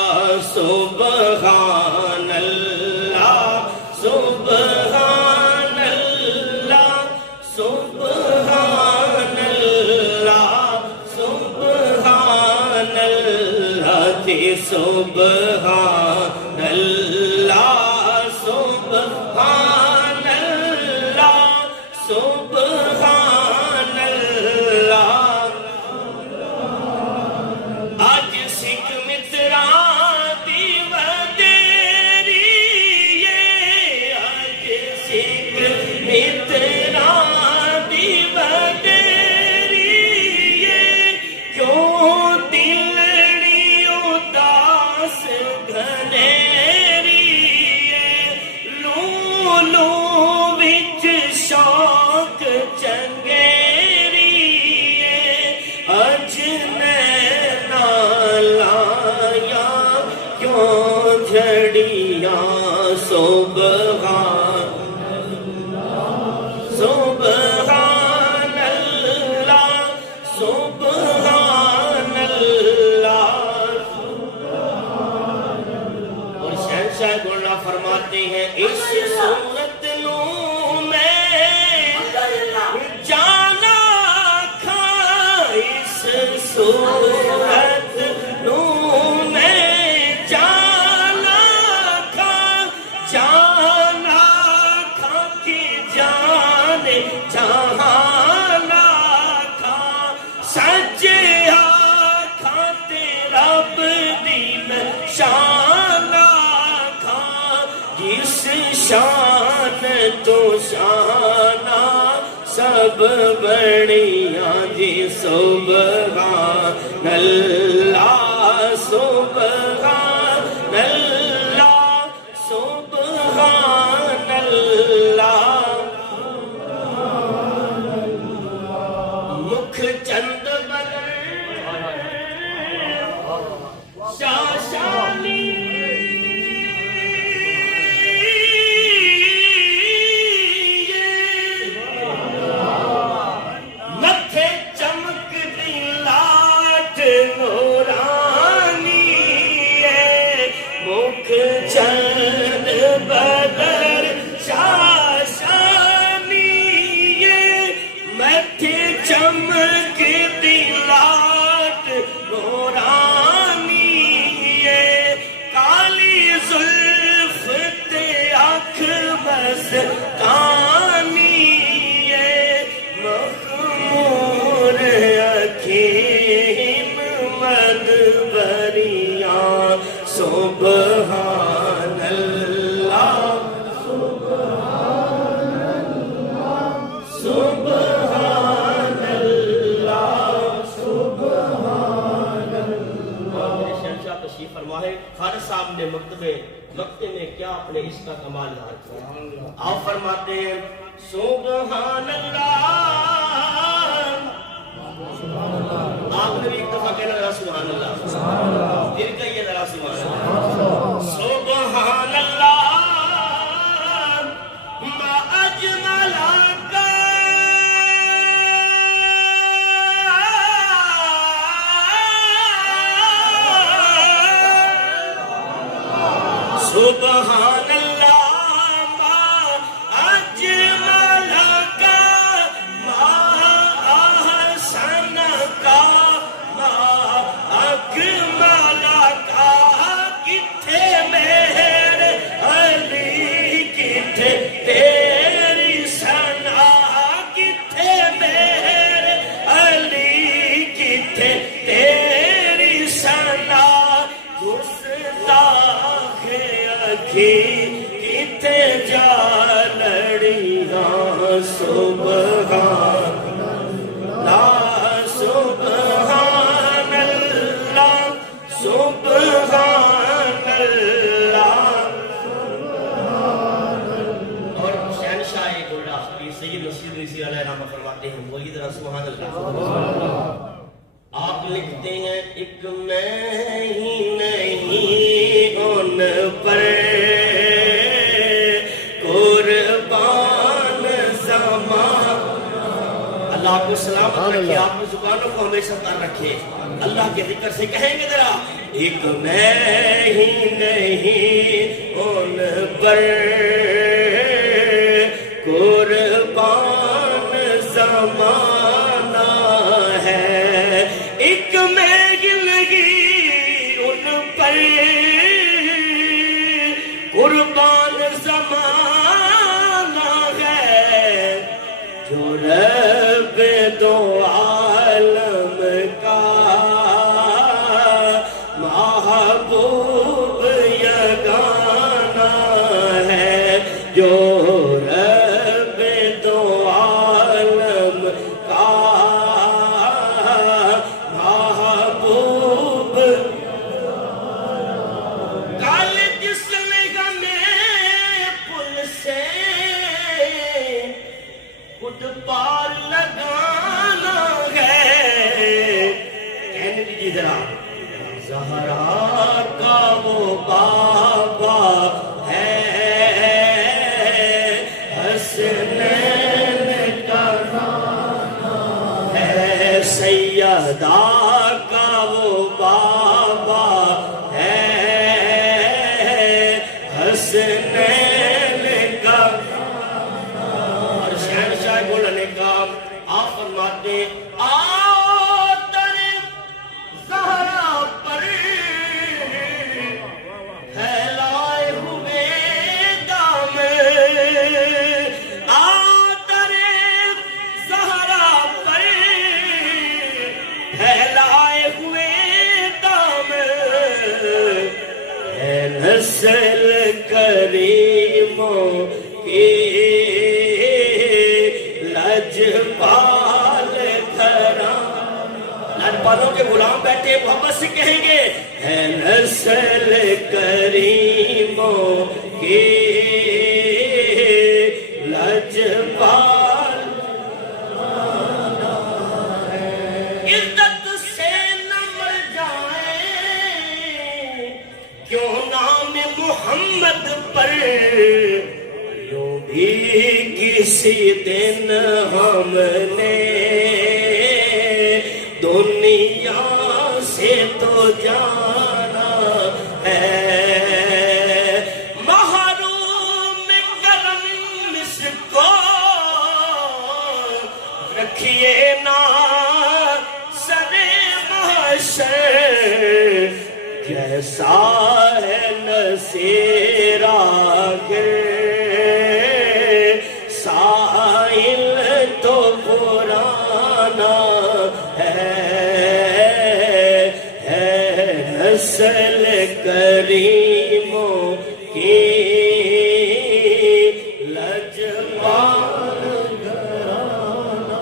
سبحان اللہ سبحان اللہ سبحان اللہ سبحان اللہ سبحان اللہ سبحان اللہ سبحان اللہ آج سکھ متران دی ودیری آج سکھ متران دی ودیری کیوں دلڑی اداس گھنیری لولو وچ شوق چنگیری اج نینا لایا کیوں جھڑیاں سبحان سبحان اللہ سبحان اللہ اور شہنشاہ گلنا فرماتے ہیں اس صورت نو میں جانا کھا اس صورت نو میں جانا کھا جانا کھا کی جانے جہانا کھا سچے آکھاں تے رب دی میں شانا کھا جس شان تو شانہ سب بڑیاں جی سبحان اللہ سبحان اللہ سبحان اللہ مکھ چند بدر شاشانی متھے چمک دی لاٹ نورانی مکھ چند بدر شاشانی متھے چمک دی لاٹ نورانی کالی زلف تے اکھ بس کانی مخمور اکھیں مدبریاں سبحان اللہ سبحان اللہ سبحان اللہ شہنشاہ تشریف فرما ہے ہر سامنے مکتبے مکتے میں کیا اپنے اس کا کمال ہے آپ فرماتے ہیں سبحان اللہ آپ نے بھی ایک دفعہ کہنا ذرا سبحان اللہ پھر کہیے ذرا سبحان اللہ سبحان اللہ ما اجمل کا سبحان اللہ ما اجمل کا ما احسن کا ما اکمل کا کتھے مہر علی کتھے تیری ثنا کتھے مہر علی کتھے تیری ثنا گستاخ کتھے جا لڑیاں سبحان اللہ یہ سید نصیر نصیر علیہ رحمہ فرماتے ہیں، بولیے ذرا سبحان اللہ۔ آپ لکھتے ہیں ایک میں ہی نہیں ان پر قربان زمان، اللہ آپ کو سلامت رکھے، آپ کو زبانوں کو ہمیشہ تر رکھے، اللہ کے ذکر سے کہیں گے ذرا ایک میں ہی نہیں ان پر قربان زمانہ ہے، ایک میں گلگی ان پر قربان زمانہ ہے، جو رب دو عالم کا محبوب یگانہ ہے، جو رب دو عالم کا محبوب، کل جس نے ہمیں پل سے خود پار لگانا ہے، کہنے دیجیے ذرا زہرا کا وہ بابا ہے، حسنین کا ہے، سیدہ کا وہ بابا ہے، حسنین کا، اور شہنشاہ بولنے کا آپ فرماتے پھیلائے ہوئے دام، آتر زہرا پر پھیلائے ہوئے دام، اے نسل کریموں کی لجپال گھرانہ، لاجپالوں کے غلام بیٹھے محبت سے کہیں گے اے نسل کریموں کی لجپال، عزت سے نہ مر جائیں کیوں نام محمد پر، یوں بھی کسی دن ہم نے دنیا سے تو جانا ہے، محروم کرم اس کو رکھیے نا سر محشر، جیسا ہے نصیر آگر سائل تو پرانا ہے، نسل کریموں کی لجپال گھرانہ،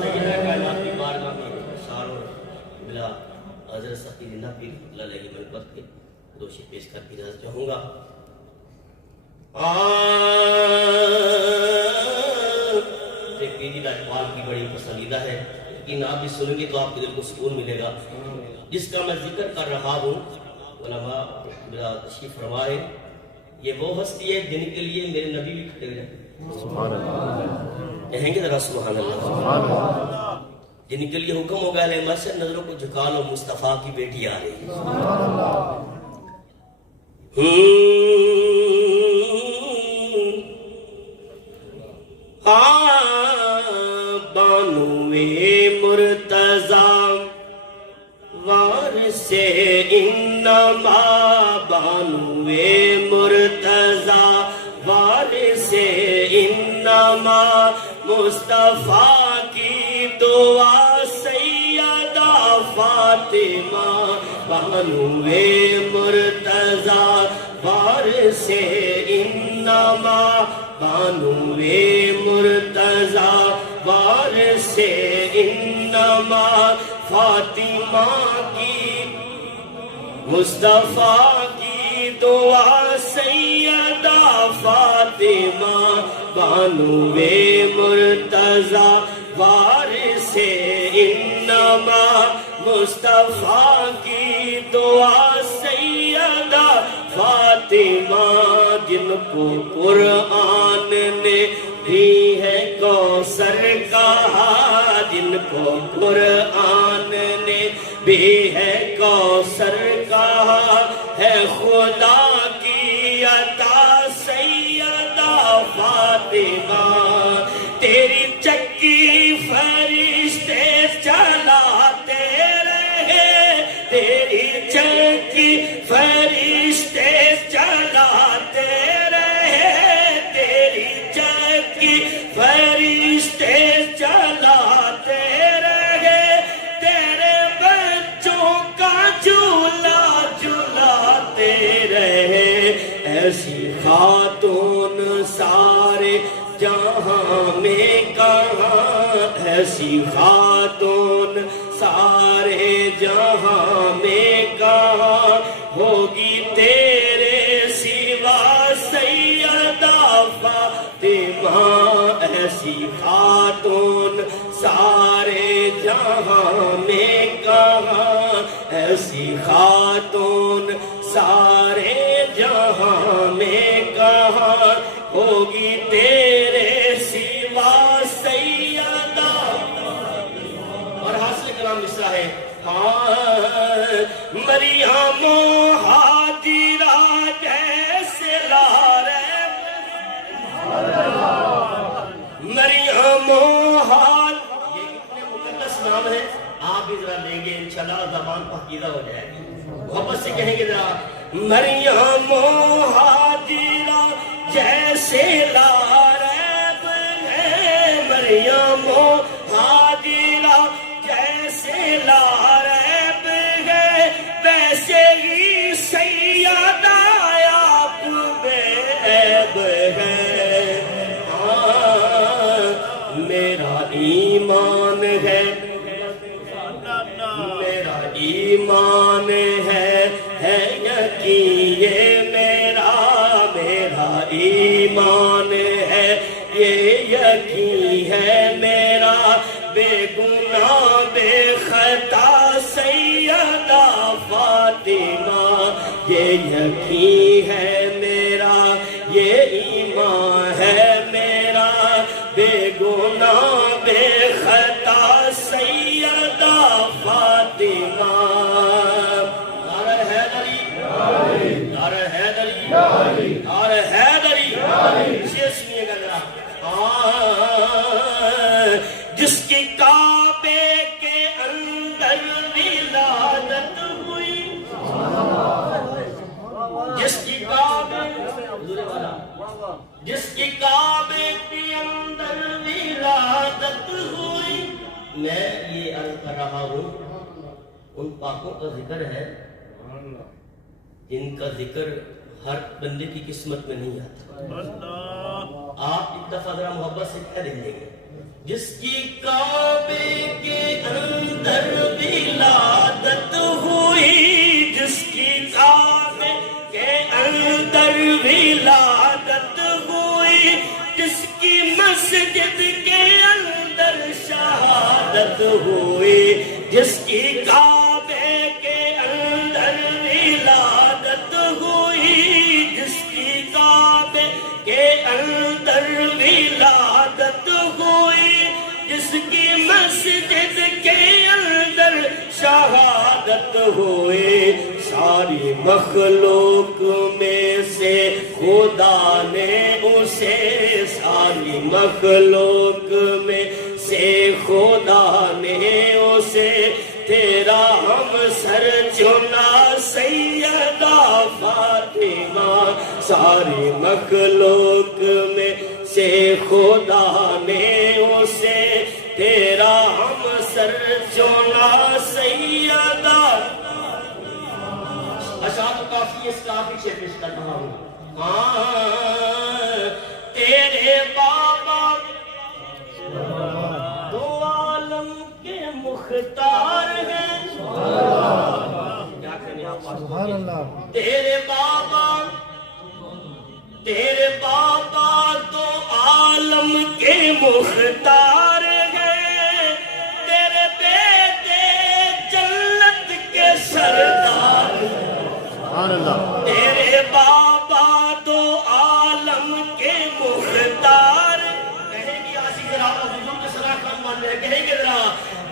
سیدہ کائنات کی بارگاہ میں شار اور بلا حضرت سخی زندہ پیر اللہ علیہ منقبت کے دوشی پیش کر کے اجازت چاہوں گا۔ پیری لاجپال کی بڑی پسندیدہ ہے، لیکن آپ بھی سنیں گے تو آپ کے دل کو سکون ملے گا۔ جس کا میں ذکر کر رہا ہوں علماء بلا تشریف فرمائے، یہ وہ ہستی ہے جن کے لیے میرے نبی بھی کھڑے ہوئے ہیں، کہیں گے ذرا سبحان اللہ، جن کے لیے حکم ہوگا اہل مسجد نظروں کو جھکا لو مصطفیٰ کی بیٹی آ رہی ہے۔ بانوے مرتضیٰ وارث انما، بانوے مرتضیٰ وارث انما، مصطفیٰ کی دعا سیدہ فاطمہ، بانوے مرتضیٰ وارث انما، بانوے مرتضیٰ وارث انما، فاطمہ کی مصطفیٰ کی دعا سیدہ فاطمہ، بانوے مرتضی وارث انما مصطفیٰ کی دعا سیدہ فاطمہ جن کو قرآن نے بھی ہے کوثر کہا جن کو قرآن نے بھی ہے کوثر کہا ہے خدا کی عطا سیدہ فاطمہ تیری چکی فرشتے چلاتے رہے تیری چکی فرشتے چلاتے رہے تیری چکی فرشتے چلاتے رہے تیرے بچوں کا جھولا جھولاتے رہے ایسی خاتون سارے جہاں میں کہاں ایسی خاتون سارے جہاں میں کہاں ہوگی تیرے سوا سیدہ فاطمہ ایسی خاتون سارے جہاں میں کہاں ایسی خاتون سارے جہاں میں کہاں ہوگی تیرے سوا سیدہ اور حاصل کلام مصرع ہے مریم و ہاجرہ جیسے لارے مریم و ہاجرہ یہ اتنے مقدس نام ہے آپ بھی ذرا لیں گے انشاءاللہ زبان پاکیزہ ہو جائے گی محبت سے کہیں گے ذرا مریم و ہاجرہ جیسے لاریب ہے مریم و ہاجرہ جیسے لاریب ہے ویسے ہی سیدہ یعقوب ہے میرا ایمان ہے میرا ایمان ہے یقین یہ میرا ایمان ہے یہ یقین ہے میرا بے گناہ بے خطا سیدہ فاطمہ یہ یقین ہے میرا یہ ایمان ہے میرا بے گناہ بے خطا سیدہ فاطمہ نعرہ حیدری نعرہ حیدری نعرہ حیدری اسے سنیے گا ذرا جس کی کعبے کے اندر ولادت ہوئی جس کی کعبے کے اندر ولادت ہوئی میں یہ عرض کر رہا ہوں ان پاکوں کا ذکر ہے جن کا ذکر ہر بندے کی قسمت میں نہیں آتا آپ ایک دفعہ ذرا محبت سے کہہ دیں گے جس کی کعبے کے اندر ولادت ہوئی جس کی کعبے کے اندر ولادت ہوئی جس کی مسجد کے اندر شہادت ہوئی جس کی کعبے کے اندر ولادت ہوئی جس کی کعبے کے اندر ولادت ہوئی جس کی مسجد کے اندر شہادت ہوئی ساری مخلوق میں سے خدا نے اسے ساری مخلوق میں سے خدا نے اسے تیرا ہم سر چنا سیدہ فاطمہ ساری مخلوق میں سے خدا نے اسے تیرا ہم سر چنا سیدہ اشعار کافی اس کافی سے پیش کر رہا ہوں تیرے بابا دو عالم کے مختار ہیں سبحان اللہ تیرے بابا تو مختار ہیں تیرے بیٹے جنت کے سردار تیرے بابا دو عالم کے مختار کہیں گے آسی ذرا حضور کے صلاح کا مان رہے کہیں گے ذرا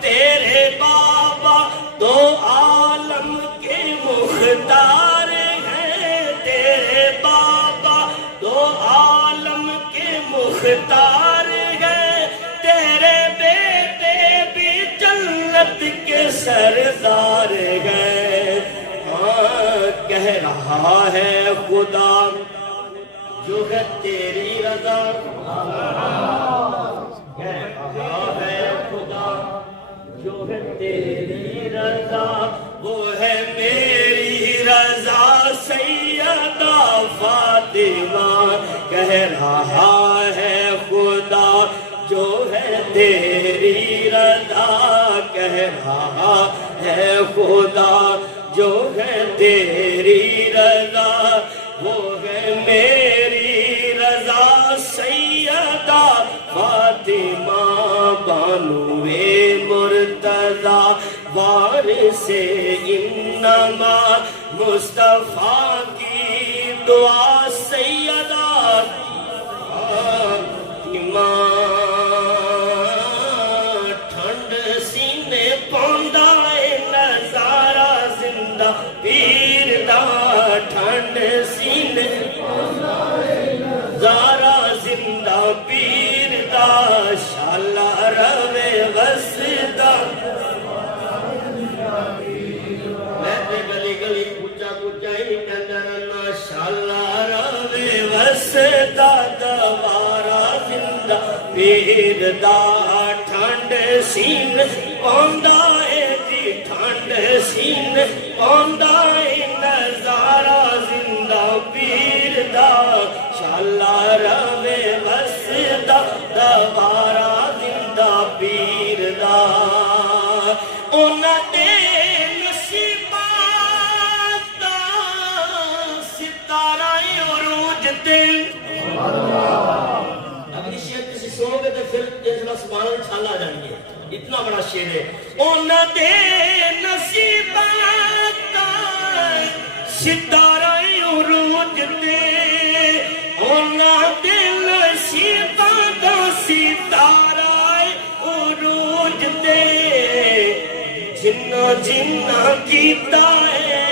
تیرے بابا دو عالم کے مختار ہیں تیرے بابا دو عالم کے مختار ہیں تیرے بیٹے بھی جنت کے سردار ہیں کہہ رہا ہے خدا جو ہے تیری رضا کہہ رہا ہے خدا جو ہے تیری رضا وہ ہے میری رضا سیدہ فاطمہ کہہ رہا ہے خدا جو ہے تیری رضا کہہ رہا ہے خدا جو ہے تیری رضا وہ ہے میری رضا سیدہ فاطمہ بانوے مرتضی وارث انما مصطفیٰ کی دعا سیدہ فاطمہ ٹھنڈ سینے پوندا نظارہ زندہ پیر دا ٹھنڈ سینے زارا زندہ پیر دا شالا روے وسدا میں گلی گلی کچا کچائی کندرنا شالا روے وسدا دوارا زندہ پیر دا ٹھنڈ سین پوندا دی ٹھنڈ سین پوندا نظارہ زندہ پیر دا شالا روے وسدا دوارا زندہ پیر دا انہاں دے نصیباں دا ستارہ عروج تے اگلی شعر کسی سنو گے تو پھر جیسے سبحان اللہ چھال آ جائیں گے اتنا بڑا شعر ہے انہاں دے نصیباں دا ستارہ عروج تے انہاں دے نصیباں دا ستارہ عروج تے جنہ جنہ کیتا ہے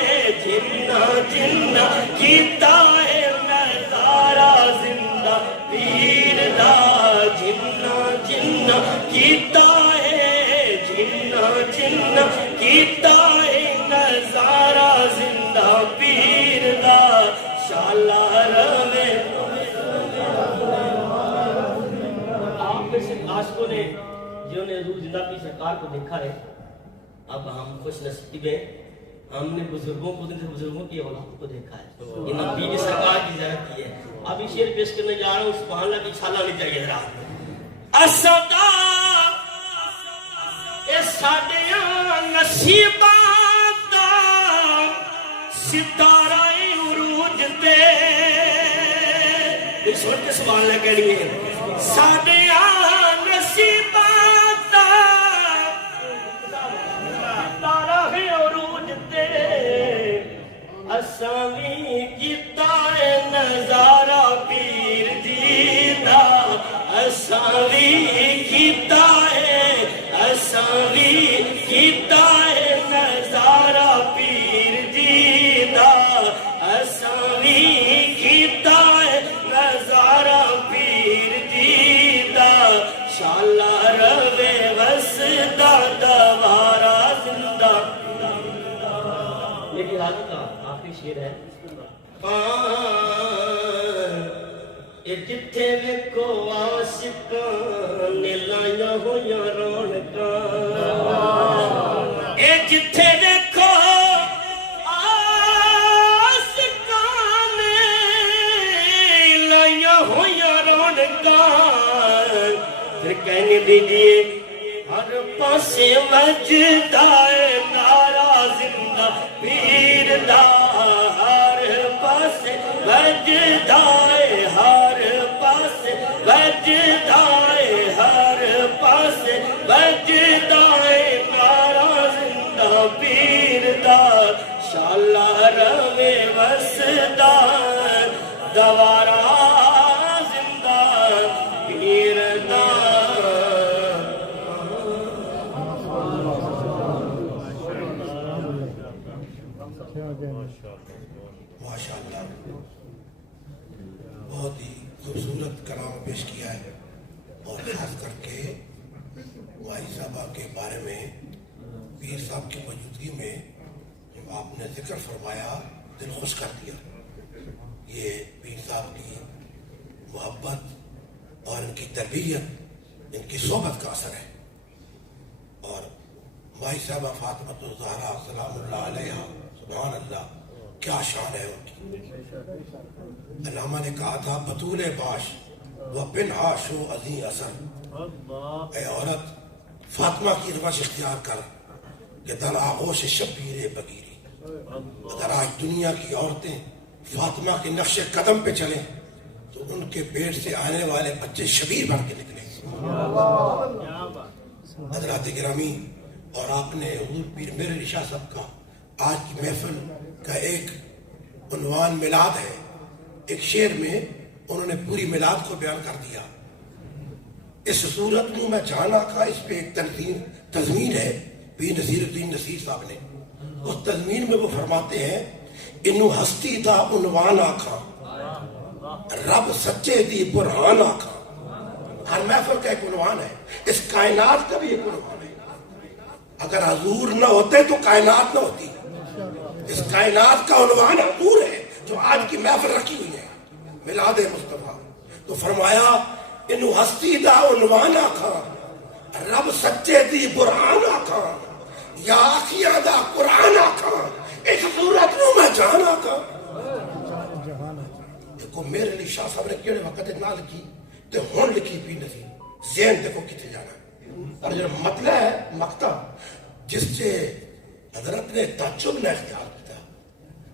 جنہ جنہ کیتا ہے نظارہ زندہ پیر دا جنہ جنہ کیتا ہے جنہ جنہ کیتا ہے نظارہ زندہ پیر دا شالا روے آپ میں سے عاشقوں نے جنہوں نے حضور زندہ پیر سرکار کو دیکھا ہے اب ہم خوش نصیب ہیں ہم نے بزرگوں کو بزرگوں کی اولاد کو دیکھا ہے یہ نبی کی سرکار کی زیارت کی ہے اب یہ شعر پیش کرنے جا رہا ہوں سبحان اللہ کی چھالا نہیں چاہیے ذرا اسدا اے ساڈیاں نصیباں دا ستارہ عروج تے یہ سن کے سبحان اللہ کہنی ہے ساڈیاں نصیباں دا ستارہ عروج تے اساں وی کیتا ہے نظارہ پیر دی دا اساں وی کیتا ہے اساں وی کیتا ہے نظارہ پیر دی دا اساں وی کیتا ہے نظارہ پیر دی دا شالا روے وسدا دوارا زندہ میری حالت کا آخری شعر ہے اے جتھے ویکھو عاشقاں نے لائیاں ہویاں رونقاں اے جتھے ویکھو عاشقاں نے لائیاں ہویاں رونقاں پھر کہنے دیجئے ہر پاسے وجدا ہے نعرہ زندہ پیر دا ہر پاسے وجدا ہے ہر پاسے وجدا ہے وسدا دوارا زندہ پیردا ماشاء اللہ بہت ہی خوبصورت کلام پیش کیا ہے، اور خاص کر کے بھائی صاحبہ کے بارے میں پیر صاحب کی موجودگی میں جب آپ نے ذکر فرمایا دل خوش کر دیا۔ یہ پیر صاحب کی محبت اور ان کی تربیت، ان کی صحبت کا اثر ہے۔ اور بھائی صاحبہ فاطمہ الزہرا سلام اللہ علیہ، سبحان اللہ، کیا شان ہے ان کی۔ علامہ نے کہا تھا بطول باش و بن عاشو عظیم اثر، اے عورت فاطمہ کی روش اختیار کر کہ در آغوش شبیر بگیری۔ اگر آج دنیا کی عورتیں فاطمہ کے نقش قدم پہ چلیں تو ان کے پیٹ سے آنے والے بچے شبیر بن کے نکلیں۔ حضرات گرامی، اور آپ نے حضور پیر میر علی شاہ صاحب کا آج کی محفل کا ایک عنوان میلاد ہے، ایک شعر میں انہوں نے پوری میلاد کو بیان کر دیا۔ اس صورت میں جانا کا اس پہ ایک تضمین ہے پیر نصیر الدین نصیر صاحب نے۔ اس تضمین میں وہ فرماتے ہیں انو ہستی دا عنوان آکھاں رب سچے دی برہان آکھاں۔ ہر محفل کا ایک عنوان ہے، اس کائنات کا بھی ایک عنوان ہے۔ اگر حضور نہ ہوتے تو کائنات نہ ہوتی۔ اس کائنات کا عنوان حضور ہے جو آج کی محفل رکھی ہوئی ہے، میلاد مصطفیٰ۔ تو فرمایا انو ہستی دا عنوان آکھاں رب سچے دی برہان آکھاں، یا آخیاں دا قرآن آکھاں اس صورت نو میں جان آکھاں۔ دیکھو میرے علی شاہ صاحب نے کیڑے وقت نہ لکھی تے ہون لکھی پی نصیر، ذہن دیکھو کتے جانا ہے۔ اور جو مطلع ہے مقطع جس سے حضرت نے تعجب نہ اختیار کیا،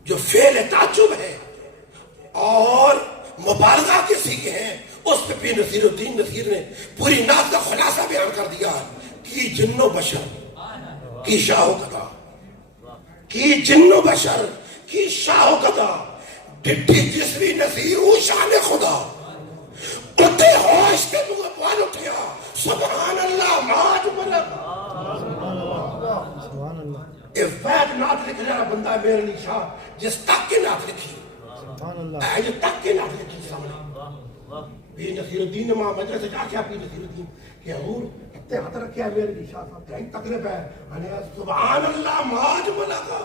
جو فعل تعجب ہے اور مبالغہ کے سیکھے ہیں، اس پہ پیر نصیر الدین نصیر نے پوری نعت کا خلاصہ بیان کر دیا کہ جن و بشر کی شاہ و قدا، کی جن و بشر کی شاہ و قدا، ڈٹھی جسوی نصیر و شان خدا، اٹھے ہوش کے منہ بال اٹھیا سبحان اللہ ماج ملک۔ ایک فیض نعت لکھ رہا بندہ ہے میرے علی شاہ، جس تک کی نعت لکھی، جو تک کی نعت لکھی سامنے پیر نصیر الدین نے وہاں مجلس سے جا کے پیر نصیر الدین کہ حضور اتنے ہاتھ رکھے ہے میرے علی شاہ صاحب کہیں تقریب ہے سبحان اللہ ماج ملکا۔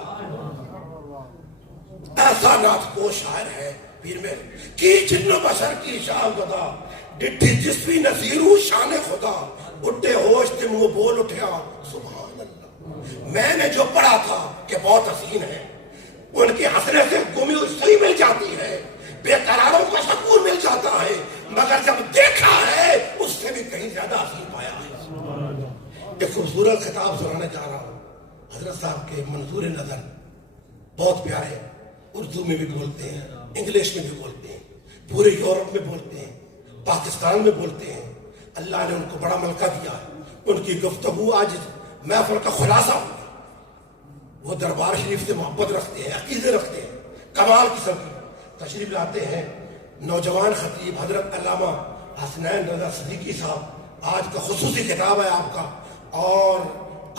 ایسا نعت کو شاعر ہے پیر میں کی جن و بشر کی شاہ خدا، ڈٹھی جسوی نصیر شان خدا، اٹھے ہوش تے منہ بول اٹھیا سبحان اللہ۔ میں نے جو پڑھا تھا کہ بہت حسین ہے، ان کے حسرے سے گمی ہوئی سوئی مل جاتی ہے، بے قراروں کو سکون مل جاتا ہے، مگر جب دیکھا ہے اس سے بھی کہیں زیادہ حسین پایا ہے۔ ایک خوبصورت خطاب سنانے جا رہا ہوں حضرت صاحب کے منظور نظر، بہت پیارے، اردو میں بھی بولتے ہیں، انگلش میں بھی بولتے ہیں، پورے یورپ میں بولتے ہیں، پاکستان میں بولتے ہیں۔ اللہ نے ان کو بڑا ملکہ دیا ہے، ان کی گفتگو آج محفل کا خلاصہ ہوگی۔ وہ دربار شریف سے محبت رکھتے ہیں، عقیدے رکھتے ہیں، کمال قسم کی تشریف لاتے ہیں۔ نوجوان خطیب حضرت علامہ حسنین رضا صدیقی صاحب، آج کا خصوصی خطاب ہے آپ کا، اور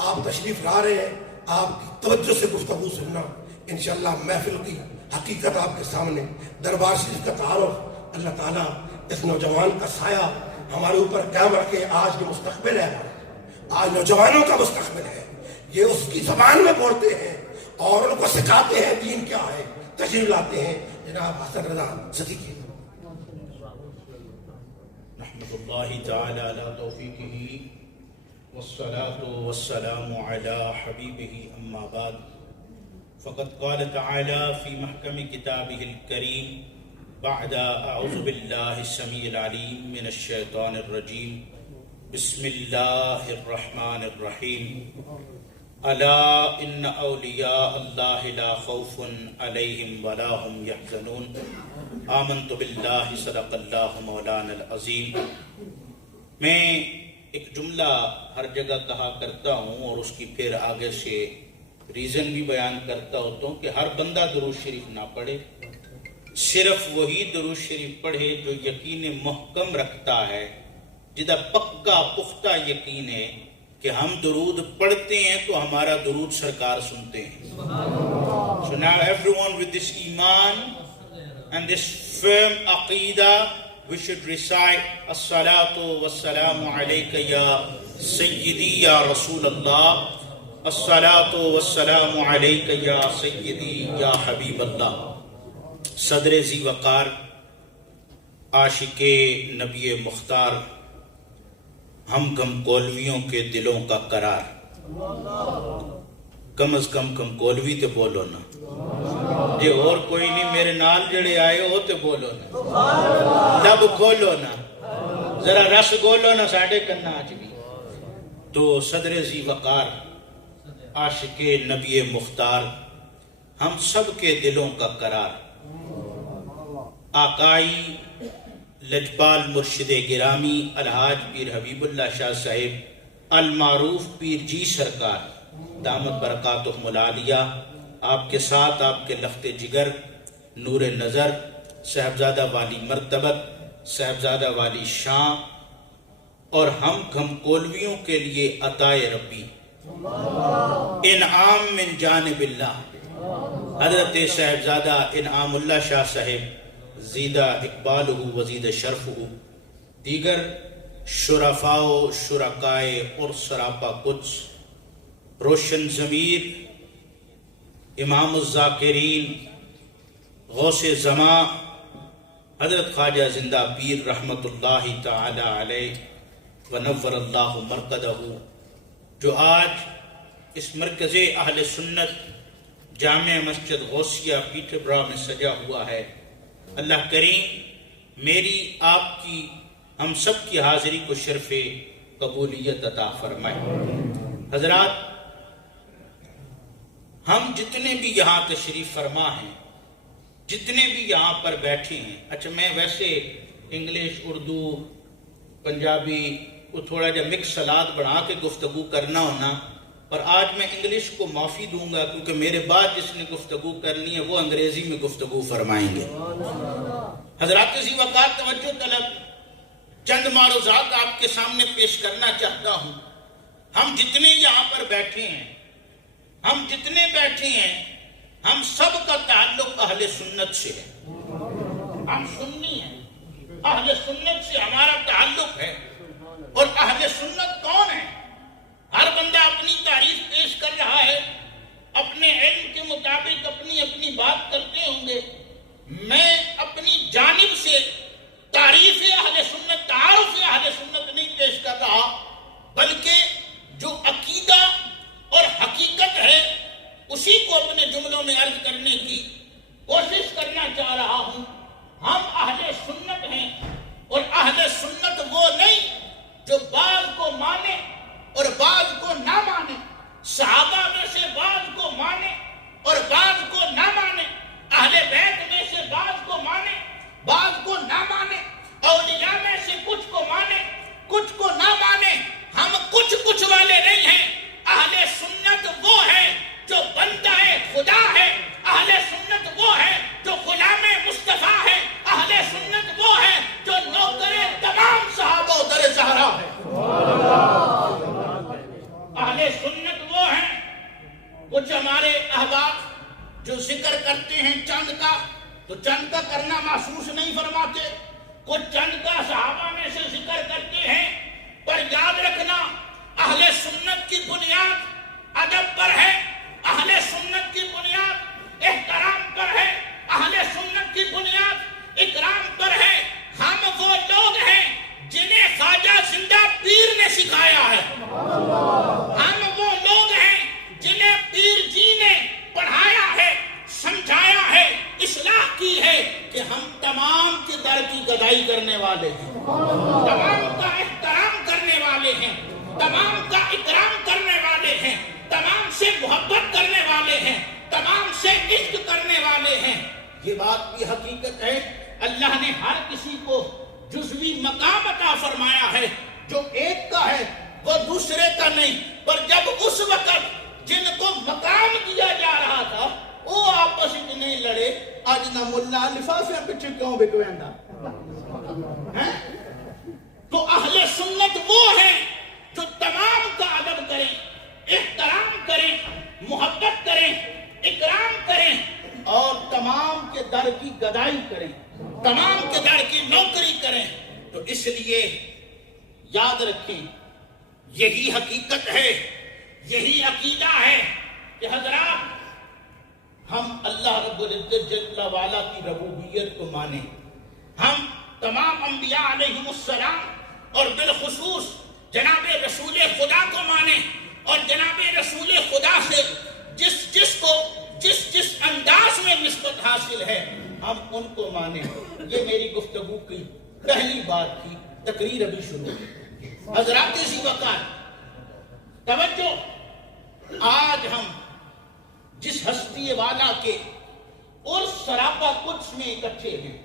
آپ تشریف لا رہے ہیں، آپ کی توجہ سے گفتگو سننا، انشاءاللہ محفل کی حقیقت آپ کے سامنے، دربار شریف کا تعارف، اللہ تعالیٰ اس نوجوان کا سایہ ہمارے اوپر قائم رکھے۔ آج جو مستقبل ہے، آج نوجوانوں کا مستقبل ہے، یہ اس کی زبان میں بولتے ہیں اور ان کو سکھاتے ہیں دین کیا ہے۔ تشریف لاتے ہیں جناب حسن رضا صدیقی۔ نحمد اللہ تعالی علی توفیقہ والصلاة والسلام علی حبیبہ اما بعد، فقد قال تعالی فی محکم کتابہ الکریم بعد اعوذ باللہ السمیع العلیم من الشیطان الرجیم بسم اللہ الرحمن الرحیم الا ان اولیاء اللہ لا خوف علیہم ولا هم یحزنون آمنت باللہ صدق اللہ مولانا العظیم۔ میں ایک جملہ ہر جگہ کہا کرتا ہوں اور اس کی پھر آگے سے ریزن بھی بیان کرتا ہوتا ہوں کہ ہر بندہ درود شریف نہ پڑھے، صرف وہی درود شریف پڑھے جو یقین محکم رکھتا ہے، جدا پکا پختہ یقین ہے کہ ہم درود پڑھتے ہیں تو ہمارا درود سرکار سنتے ہیں. So now everyone with this iman and this firm aqidah, we should recite as-salatu was-salamu alayka ya sayyidi ya Rasulallah, as-salatu was-salamu alayka ya sayyidi ya Habiballah. صدر ذی وقار، عاشق نبی مختار، ہم کم کولویوں کے دلوں کا قرار. کم از کم کولوی تے بولو نا، جے اور کوئی نہیں میرے نال جڑے آئے ہو تے بولو نا، لب کھولو نا، ذرا رس گولو نا ساڑھے کنہ آج بھی. تو صدر ذی وقار، عاشق نبی مختار، ہم سب کے دلوں کا قرار، آقائی لجپال مرشد گرامی الحاج پیر حبیب اللہ شاہ صاحب المعروف پیر جی سرکار دامت برکاتہم العالیہ، آپ کے ساتھ آپ کے لخت جگر، نور نظر، صاحبزادہ والی مرتبت، صاحبزادہ والی شان اور ہم گھم کولویوں کے لیے عطائے ربی انعام من جانب اللہ حضرت صاحبزادہ انعام اللہ شاہ صاحب زیدہ اقبالہ وزید شرفہ، دیگر شرفاء و شرکائے اور سراپا قدس، روشن ضمیر، امام الذاکرین، غوث زمان حضرت خواجہ زندہ پیر رحمت اللہ تعالی علیہ ونور اللہ مرقدہ، جو آج اس مرکز اہل سنت جامع مسجد غوثیہ پیٹربرا میں سجا ہوا ہے. اللہ کریم میری، آپ کی، ہم سب کی حاضری کو شرف قبولیت عطا فرمائے. حضرات، ہم جتنے بھی یہاں تشریف فرما ہیں، جتنے بھی یہاں پر بیٹھے ہیں، اچھا میں ویسے انگلش، اردو، پنجابی کو تھوڑا جا مکس سلاد بنا کے گفتگو کرنا ہونا، اور آج میں انگلش کو معافی دوں گا کیونکہ میرے بعد جس نے گفتگو کرنی ہے وہ انگریزی میں گفتگو فرمائیں گے. حضرات ذی وقار توجہ طلب، چند معروضات آپ کے سامنے پیش کرنا چاہتا ہوں. ہم جتنے یہاں پر بیٹھے ہیں، ہم جتنے بیٹھے ہیں، ہم سب کا تعلق اہل سنت سے ہے. ہم سنی ہیں، اہل سنت سے ہمارا تعلق ہے. اور اہل سنت کون ہے؟ ہر بندہ اپنی تعریف پیش کر رہا ہے، اپنے علم کے مطابق اپنی اپنی بات کرتے ہوں گے. میں اپنی جانب سے تعریف اہل سنت، تعارف اہل سنت نہیں پیش کر رہا، بلکہ جو عقیدہ اور حقیقت ہے اسی کو اپنے جملوں میں عرض کرنے کی کوشش کرنا چاہ رہا ہوں. ہم اہل سنت ہیں، اور اہل سنت وہ نہیں جو بعض کو مانے اور بعض کو نہ مانے، صحابہ میں سے بعض کو مانے اور بعض کو نہ مانے، اہل بیت میں سے بعض کو مانے بعض کو نہ مانے، اولیاء میں سے کچھ کو مانے کچھ کو نہ مانے. ہم کچھ والے نہیں ہیں. اہل سنت وہ ہے جو بندہ خدا ہے، اہل سنت وہ ہے جو غلام مصطفیٰ ہے، اہل سنت وہ ہے جو نوکر تمام صحابہ و در زہرا ہے. اہل سنت وہ ہیں. کچھ ہمارے احباب جو ذکر کرتے ہیں چند کا، تو چند کا کرنا محسوس نہیں فرماتے، کچھ چند کا صحابہ میں سے ذکر کرتے ہیں. پر یاد رکھنا، اہل سنت کی بنیاد ادب پر ہے، اہل سنت کی بنیاد احترام پر ہے، اہل سنت کی بنیاد اکرام پر ہے. ہم وہ لوگ ہیں جنہیں خواجہ زندہ پیر نے سکھایا ہے. ہم وہ لوگ ہیں جنہیں پیر جی نے پڑھایا ہے، سمجھایا ہے، اصلاح کی ہے کہ ہم تمام کے در کی گدائی کرنے والے ہیں، تمام کا احترام کرنے والے ہیں، تمام کا اکرام کرنے والے ہیں، تمام سے محبت کرنے والے ہیں، تمام سے عشق کرنے والے ہیں. یہ بات بھی حقیقت ہے. اللہ نے ہر کسی کو جزوی مقام عطا فرمایا ہے. جو ایک کا ہے وہ دوسرے کا نہیں، پر جب اس وقت جن کو مقام نہ ملا لفافے پچھے کیوں بکویندا ہیں؟ تو اہل سنت وہ ہیں جو تمام کا ادب کریں، احترام کریں، محبت کریں، اکرام کریں اور تمام کے در کی گدائی کریں، تمام کے در کی نوکری کریں. تو اس لیے یاد رکھیں یہی حقیقت ہے، یہی عقیدہ ہے کہ حضرات ہم اللہ رب العزت جل وعلا کی ربوبیت کو مانیں، ہم تمام انبیاء علیہم السلام اور بالخصوص جناب رسول خدا کو مانیں اور جناب رسول خدا سے جس انداز میں نسبت حاصل ہے ہم ان کو مانیں. یہ میری گفتگو کی پہلی بات تھی. تقریر ابھی شروع. حضرات ذی وقار توجہ، آج ہم جس ہستی والا کے اور سراپا قدس میں اکٹھے ہیں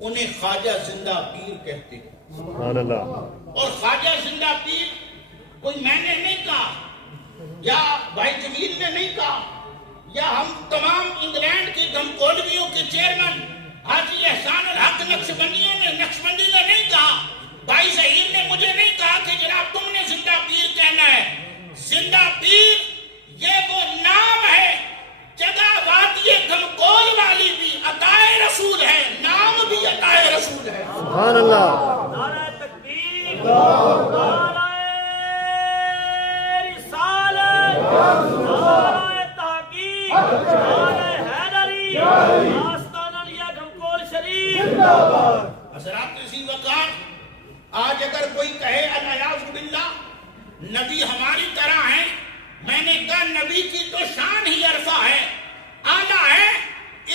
انہیں خواجہ زندہ پیر کہتے ہیں. سبحان اللہ. اور خواجہ زندہ پیر کوئی میں نے نہیں کہا یا بھائی جمیل نے نہیں کہا یا ہم تمام انگلینڈ کے گمکولویوں کے چیئرمین حاجی احسان الحق نقشبندی نے نہیں کہا، بھائی ظہیر نے مجھے نہیں کہا کہ جناب تم نے زندہ پیر کہنا ہے. زندہ پیر یہ وہ نام ہے، جگہ وادی گمکول والی بھی عطائے رسول ہے، نام بھی عطائے رسول ہے. سبحان اللہ. نعرہ تکبیر، نعرہ رسالت، نعرہ تحقیق، نعرہ حیدری، آستانہ لیا گھمکول شریف. حضرات ذی وقار آج اگر کوئی کہے الیاذ باللہ نبی ہماری طرح ہیں، میں نے کہا نبی کی تو شان ہی عرفہ ہے، اعلیٰ ہے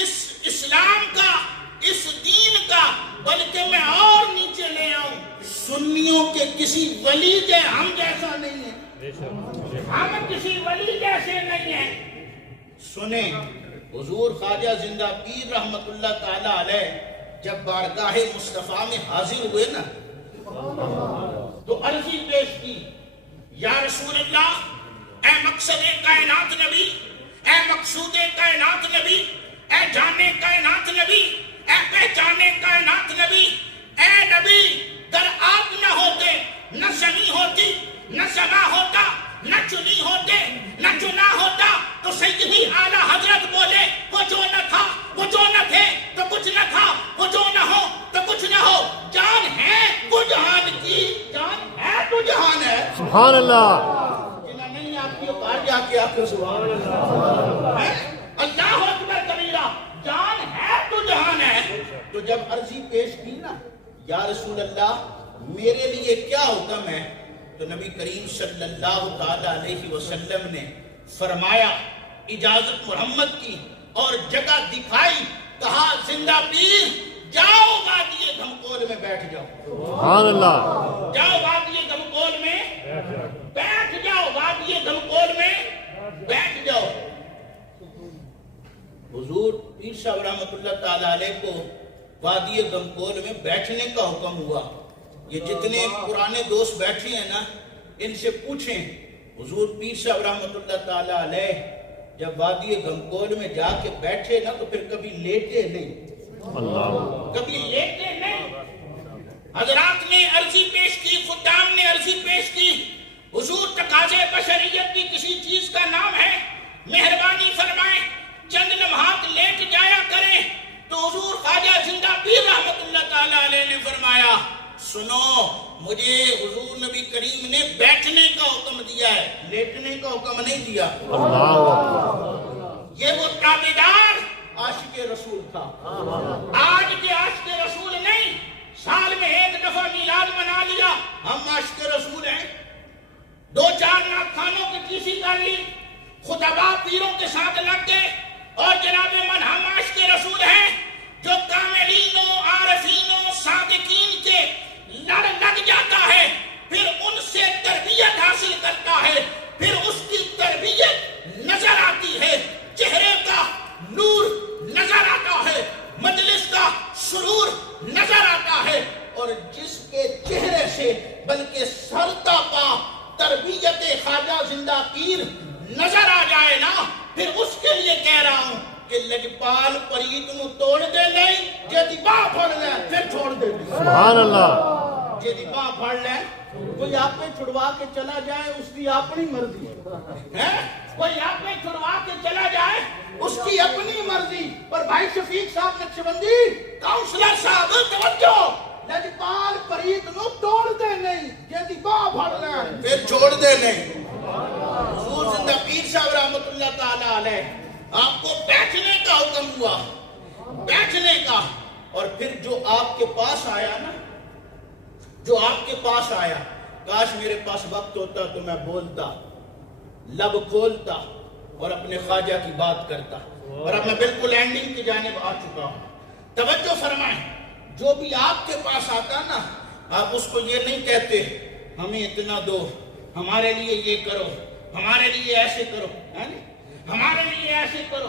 اس اسلام کا، اس دین کا، بلکہ میں اور نیچے لے آؤں سنیوں کے کسی ولی کے ہم جیسا نہیں ہے، ہم کسی ولی جیسے نہیں ہیں. سنیں حضور خواجہ زندہ پیر رحمت اللہ تعالی علیہ جب بارگاہ مصطفیٰ میں حاضر ہوئے نا تو عرضی پیش کی، یا رسول اللہ، اے مقصد کائنات نبی، اے مقصود کائنات نبی، اے جانے کائنات نبی، اے پہچانے کائنات نبی، اے نبی در آپ نہ ہوتے نہ زمین ہوتی، نہ سما ہوتا، نہ چنی ہوتے، نہ چنا ہوتا تو سیدی اعلیٰ حضرت بولے وہ جو نہ تھا، وہ جو نہ تھے تو کچھ نہ تھا، وہ جو نہ ہو تو کچھ نہ ہو. جان ہے وہ جہان کی، جان ہے تو جہان ہے. سبحان اللہ. جنہیں نہیں آپ کی اوقات جا کے آپ کو سبحان اللہ. اللہ اکبر کبیرہ، جان ہے تو جہان ہے. تو جب عرضی پیش کی نا یا رسول اللہ میرے لیے کیا حکم ہے، تو نبی کریم صلی اللہ تعالی علیہ وسلم نے فرمایا، اجازت محمد کی اور جگہ دکھائی، کہا زندہ پیر جاؤ وادی گھمکول میں بیٹھ جاؤ. سبحان اللہ. جاؤ وادی گھمکول میں بیٹھ جاؤ، وادی گھمکول میں بیٹھ جاؤ. حضور پیر صاحب رحمۃ اللہ تعالی علیہ کو وادی گھمکول میں بیٹھنے کا حکم ہوا. یہ جتنے پرانے دوست بیٹھے ہیں نا ان سے پوچھیں، حضور پیر صاحب رحمۃ اللہ تعالی علیہ جب وادی گھمکول میں جا کے بیٹھے نا تو پھر کبھی لیٹے نہیں، کبھی لیٹے نہیں. حضرات نے عرضی پیش کی، خدام نے عرضی پیش کی، حضور تقاضے بشریت بھی کسی چیز کا نام ہے، مہربانی فرمائیں چند لمحات لیٹ جایا کریں. تو حضور خواجہ زندہ پیر رحمت اللہ تعالی علیہ نے فرمایا، سنو مجھے حضور نبی کریم نے بیٹھنے کا حکم دیا ہے، لیٹنے کا حکم نہیں دیا. یہ وہ تابعدار عاشق رسول تھا. آج کے عاشق رسول نہیں، سال میں ایک دفعہ میلاد منا لیا ہم عاشق رسول ہیں، دو چار ناخانوں کی کیسی کر لی، خطبہ پیروں کے ساتھ لگ گئے، اور جناب من ہم عاشق رسول ہیں جو کاملینوں، عارفینوں، صادقین کے لڑ لگ جاتا ہے، پھر ان سے تربیت حاصل کرتا ہے، پھر اس کی تربیت نظر آتی ہے، چہرے کا نور نظر آتا ہے، مجلس کا سرور نظر آتا ہے، اور جس کے چہرے سے بلکہ سر تا پا تربیت خواجہ زندہ پیر نظر آ جائے نا، پھر اس کے لیے کہہ رہا ہوں کہ لجپال پریت نو توڑ دے نہیں، جے دی باہ پھڑ لے پھر چھوڑ دے نہیں۔ سبحان اللہ، جے دی باہ پھڑ لے، کوئی آپ پہ چھڑوا کے چلا جائے اس کی اپنی مرضی ہے، کوئی آپ پہ چھڑوا کے چلا جائے اس کی اپنی مرضی۔ پر بھائی شفیق صاحب نقشبندی، کاؤنسلر صاحب توجہ، لجپال پریت نو توڑ دے نہیں، جے دی باہ پھڑ لے پھر چھوڑ دے نہیں۔ حضور زندہ پیر صاحب رحمت اللہ تعالیٰ علیہ آپ کو بیٹھنے کا حکم ہوا، بیٹھنے کا، اور پھر جو آپ کے پاس آیا نا، جو آپ کے پاس آیا، کاش میرے پاس وقت ہوتا تو میں بولتا، لب کھولتا اور اپنے خواجہ کی بات کرتا، اور اب میں بالکل اینڈنگ کی جانب آ چکا ہوں۔ توجہ فرمائیں، جو بھی آپ کے پاس آتا نا، آپ اس کو یہ نہیں کہتے ہمیں اتنا دو، ہمارے لیے یہ کرو، ہمارے لیے ایسے کرو، ہمارے لیے ایسے کرو،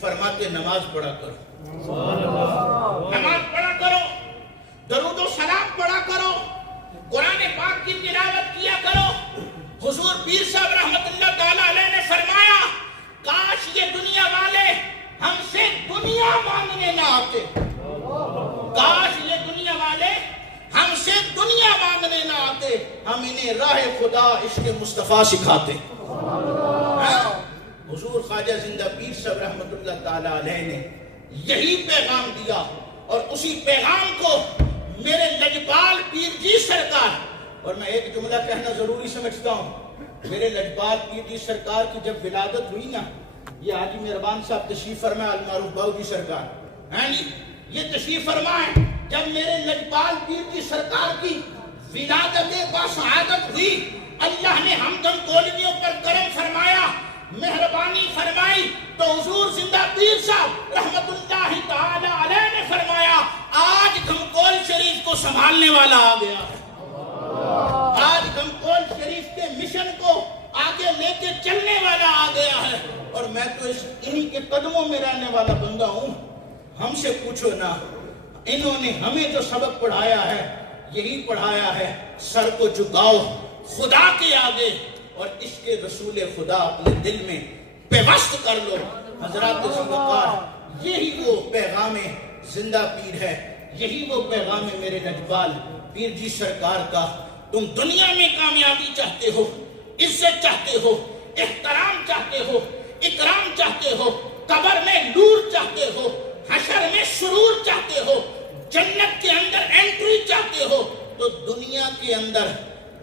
فرماتے نماز پڑھا کرو، نماز پڑھا کرو، درود و سلام پڑھا کرو، قرآن پاک کی تلاوت کیا کرو۔ حضور پیر صاحب رحمت اللہ تعالیٰ علیہ نے فرمایا کاش یہ دنیا والے ہم سے دنیا مانگنے نہ آتے، کاش یہ دنیا والے ہم سے دنیا مانگنے نہ آتے، ہم انہیں راہ خدا عشق مصطفیٰ سکھاتے۔ حضور خواجہ زندہ پیر صاحب رحمت اللہ تعالیٰ علیہ نے یہی پیغام دیا، اور اسی پیغام کو میرے لجپال پیر جی سرکار، اور میں ایک جملہ کہنا ضروری سمجھتا ہوں، میرے لجپال پیر جی سرکار کی جب ولادت ہوئی نا، یہ حاجی مہربان صاحب تشریف فرمائے، المعروف باؤ جی سرکار، یہ تشریف فرمائے، جب میرے لجپال پیر جی سرکار کی ولادت باسعادت ہوئی، اللہ نے ہمدم کولویوں پر کرم فرمایا، مہربانی فرمائی، تو حضور زندہ پیر صاحب رحمت اللہ تعالی علیہ نے فرمایا آج گھمکول شریف کو سنبھالنے والا آ گیا ہے، آج گھمکول شریف کے مشن کو آگے لے کے چلنے والا آ گیا ہے، اور میں تو انہی کے قدموں میں رہنے والا بندہ ہوں۔ ہم سے پوچھو نا، انہوں نے ہمیں جو سبق پڑھایا ہے یہی پڑھایا ہے، سر کو جھکاؤ خدا کے آگے اور عشق رسول خدا اپنے دل میں پیوست کر لو۔ حضرات وقار، یہی وہ پیغام زندہ پیر ہے، یہی وہ پیغام ہے میرے لجپال پیر جی سرکار کا۔ تم دنیا میں کامیابی چاہتے ہو، عزت چاہتے ہو، احترام چاہتے ہو، اکرام چاہتے ہو، قبر میں نور چاہتے ہو، حشر میں سرور چاہتے ہو، جنت کے اندر انٹری چاہتے ہو، تو دنیا کے اندر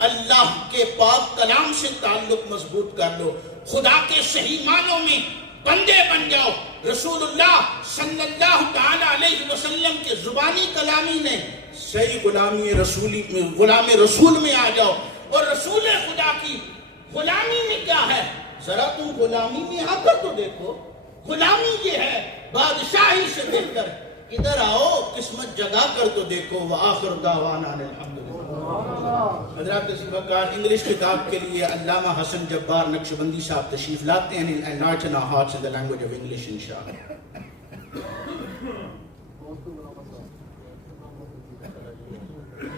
اللہ کے پاک کلام سے تعلق مضبوط کر لو، خدا کے صحیح معنوں میں بندے بن جاؤ۔ رسول اللہ صلی اللہ تعالی علیہ وسلم کے زبانی کلامی نے صحیح غلام رسول میں آ جاؤ، اور رسول خدا کی غلامی میں کیا ہے، ذرا تم غلامی میں آ کر تو دیکھو، غلامی یہ ہے بادشاہی سے بہتر، ادھر آؤ قسمت جگا کر تو دیکھو۔ وآخر دعوانا الحمدللہ۔ حضرات وقار، انگلش کتاب کے لیے علامہ حسن جبار نقشبندی صاحب تشریف لاتے ہیں، enlighten our hearts in the language of English انشاءاللہ۔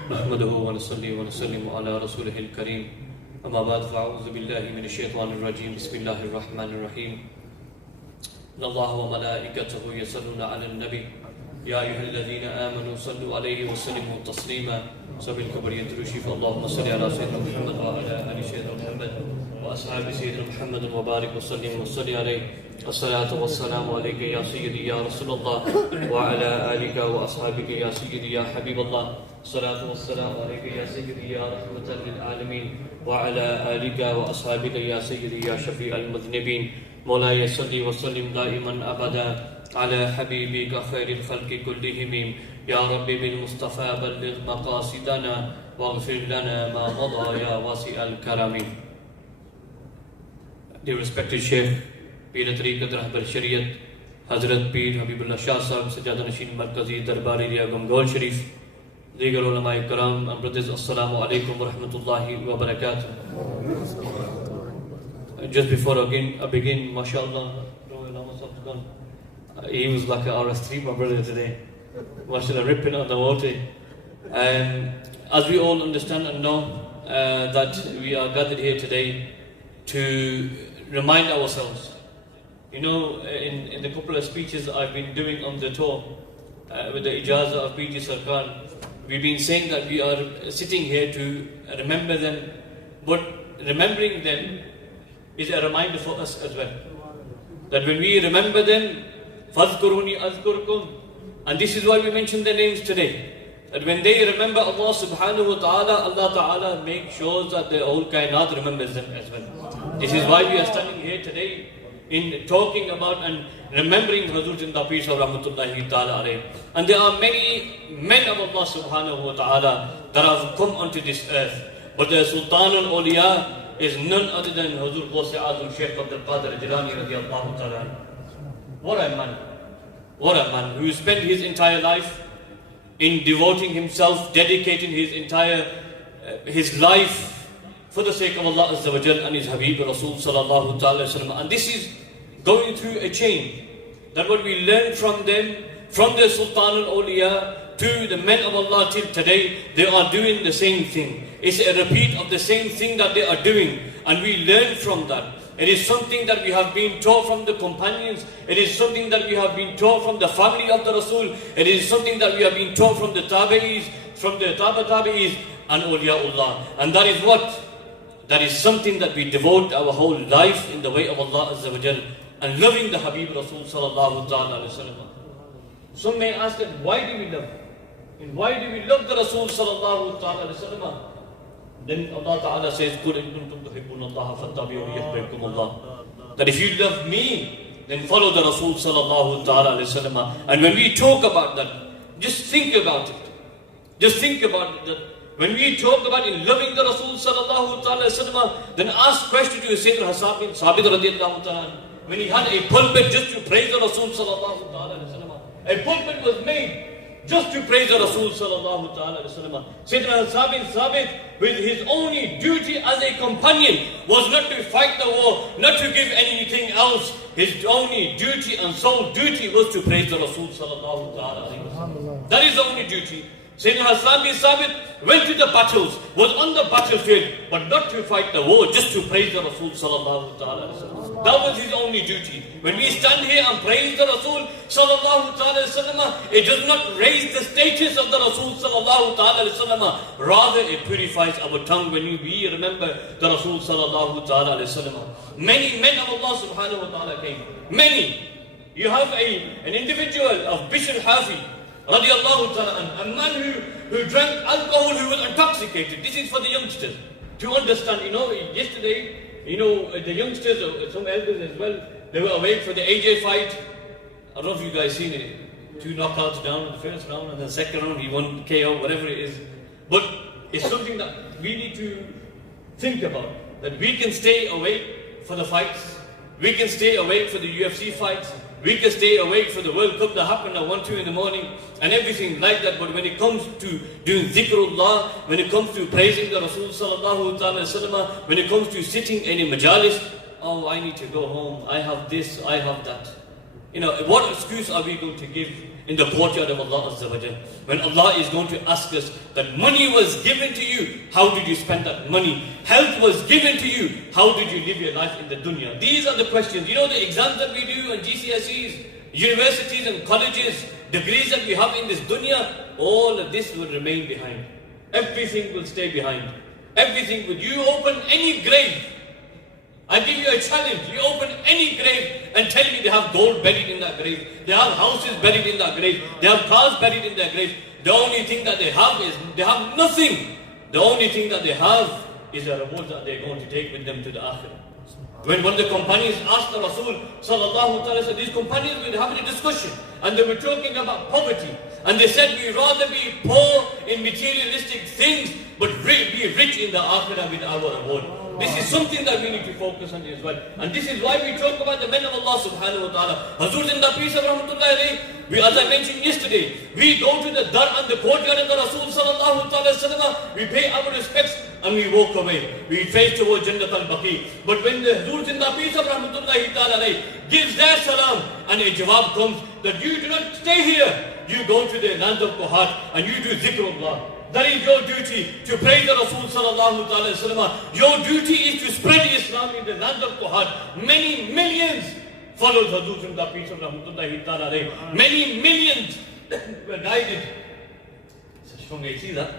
نحمده ونصلي ونسلم على رسوله الكريم، اما بعد فاعوذ بالله من الشيطان الرجيم، بسم الله الرحمن الرحيم۔ ان الله وملائكته يصلون على النبي يا ايها الذين امنوا صلوا عليه وسلموا تسليما۔ سب الكبريت الرشيف، اللهم صل على سيدنا محمد وعلى ال سيدنا محمد واصحاب سيدنا محمد وبارك وسلم وصل عليه۔ الصلاة والسلام عليك يا سيدي يا رسول الله وعلى آلك وأصحابك يا سيدي يا حبيب الله۔ الصلاة والسلام عليك يا سيدي يا رحمة للعالمين وعلى آلك وأصحابك يا سيدي يا شفيع المذنبين۔ مولاي صل وسلم دائما أبدا على حبيبك خير الخلق كلهم، يا رب بالمصطفى بلغ مقاصدنا واغفر لنا ما مضى يا واسع الكرم۔ Dear respected Sheikh, پیر طریقت رہبر شریعت حضرت پیر حبیب اللہ شاہ صاحب سجادہ نشین مرکزی دربار ایریا گمگول شریف، دیگر علماء کرام and brothers، السلام علیکم ورحمۃ اللہ وبرکاتہ۔ Just before I begin, mashallah, he was like an RS3, my brother today. Mashallah, ripping on the water. As we all understand and know that we are gathered here today to remind ourselves You know, in the couple of speeches I've been doing on the tour with the ijazah of PG Sarkar, we've been saying that we are sitting here to remember them, but remembering them is a reminder for us as well. That when we remember them, فَاذْكُرُونِي أَذْكُرْكُمْ, and this is why we mention their names today. That when they remember Allah subhanahu wa ta'ala, Allah ta'ala makes sure that the whole kainat remembers them as well. This is why we are standing here today in talking about and remembering Hazur Zinda Peace of Rahmatullahi ta'ala alayhi. And there are many men of Allah subhanahu wa ta'ala that have come onto this earth. But the Sultan al-Awliya is none other than Hazur Ghaus Azam Shaykh Abdul Qadir Jilani radiyallahu ta'ala. What a man. What a man who spent his entire life in devoting himself, dedicating his entire his life for the sake of Allah Azza wa Jal and His Habib Rasul Sallallahu Ta'ala Wasallam. And this is going through a chain. That what we learn from them, from the Sultan al-Awliya to the men of Allah till today, they are doing the same thing. It's a repeat of the same thing that they are doing, and we learn from that. It is something that we have been taught from the companions. It is something that we have been taught from the family of the Rasul. It is something that we have been taught from the Tabi'is, from the Tabi'is and Awliyaullah. And that is what? That is something that we devote our whole life in the way of Allah Azza wa Jal and loving the Habib Rasul Sallallahu Ta'ala Alaihi Wasallam. Some may ask that why do we love? And why do we love the Rasul Sallallahu Ta'ala Alaihi Wasallam? Then Allah Ta'ala says, قُلْ إِن كُنْتُمْ تُحِبُّونَ اللَّهَ فَاتَّبِعُونِي يُحْبِبْكُمُ اللَّهُ. That if you love me, then follow the Rasul Sallallahu Ta'ala Alaihi Wasallam. And when we talk about that, just think about it. Just think about it. That when we talk about in loving the Rasul Sallallahu Ta'ala Alaihi Wasallam, then ask question to Sayyidina Hassan bin Sabit radiyallahu ta'ala. When he had a pulpit just to praise the Rasul Sallallahu Ta'ala Alaihi Wasallam. A pulpit was made just to praise the Rasul Sallallahu Ta'ala Alaihi Wasallam. Sayyidina Hassan bin Sabit, with his only duty as a companion, was not to fight the war, not to give anything else. His only duty and sole duty was to praise the Rasul Sallallahu Ta'ala Alaihi Wasallam. That is the only duty. Sayyidina Hassan bin Sabit went to the battles, was on the battlefield, but not to fight the war, just to praise the Rasul Sallallahu Ta'ala Alaihi Wasallam. That was his only duty. When we stand here and praise the Rasul Sallallahu Ta'ala Alaihi Wasallam, it does not raise the status of the Rasul Sallallahu Ta'ala Alaihi Wasallam. Rather, it purifies our tongue when we remember the Rasul Sallallahu Ta'ala Alaihi Wasallam. Many men of Allah Subhanahu Wa Ta'ala came. Many. You have an individual of Bishr Hafi, radiallahu ta'ala, a man who drank alcohol, who was intoxicated. This is for the youngsters to understand. Yesterday, the youngsters, some elders as well, they were awake for the AJ fight. I don't know if you guys seen it. 2 knockouts down in the first round, and the second round he won KO, whatever it is. But it's something that we need to think about. That we can stay awake for the fights. We can stay awake for the UFC fights. We can stay awake for the World Cup that happened at 1, 2 in the morning and everything like that. But when it comes to doing dhikrullah, when it comes to praising the Rasul Sallallahu Ta'ala Wasallam, when it comes to sitting in a majalis, oh, I need to go home, I have this, I have that. What excuse are we going to give in the courtyard of Allah Azza wa Jal? When Allah is going to ask us that money was given to you, how did you spend that money? Health was given to you, how did you live your life in the dunya? These are the questions. The exams that we do and GCSEs, universities and colleges, degrees that we have in this dunya, all of this will remain behind. Everything will stay behind. Everything will. You open any grave, I give you a challenge. You open any grave and tell me they have gold buried in that grave. They have houses buried in that grave. They have cars buried in that grave. The only thing that they have is, they have nothing. The only thing that they have is the reward that they're going to take with them to the akhirah. When one of the companions asked the Rasul Sallallahu Ta'ala Wasallam, these companions were having a discussion and they were talking about poverty. And they said, we'd rather be poor in materialistic things, but be rich in the akhirah with our reward. This is something that we need to focus on as well. And this is why we talk about the men of Allah Subhanahu Wa Ta'ala. Hazur Zinda Peace of Rahmatullahi alayhi, as I mentioned yesterday, we go to the dar and the courtyard of the Rasul Sallallahu Ta'ala Wasallam, we pay our respects and we walk away. We face towards Jannat al-Baqi. But when the Hazur Zinda Peace of Rahmatullahi Ta'ala alayhi gives their salam and a jawab comes that you do not stay here, you go to the land of Quhat and you do dhikrullah. That is your duty, to praise the Rasul Sallallahu Ta'ala Wasallam. Your duty is to spread Islam in the land of Quhat. Many millions followed Hazur in the peace of Rahmatullahi Ta'ala alayhi. Many millions were guided. Strong AC, that.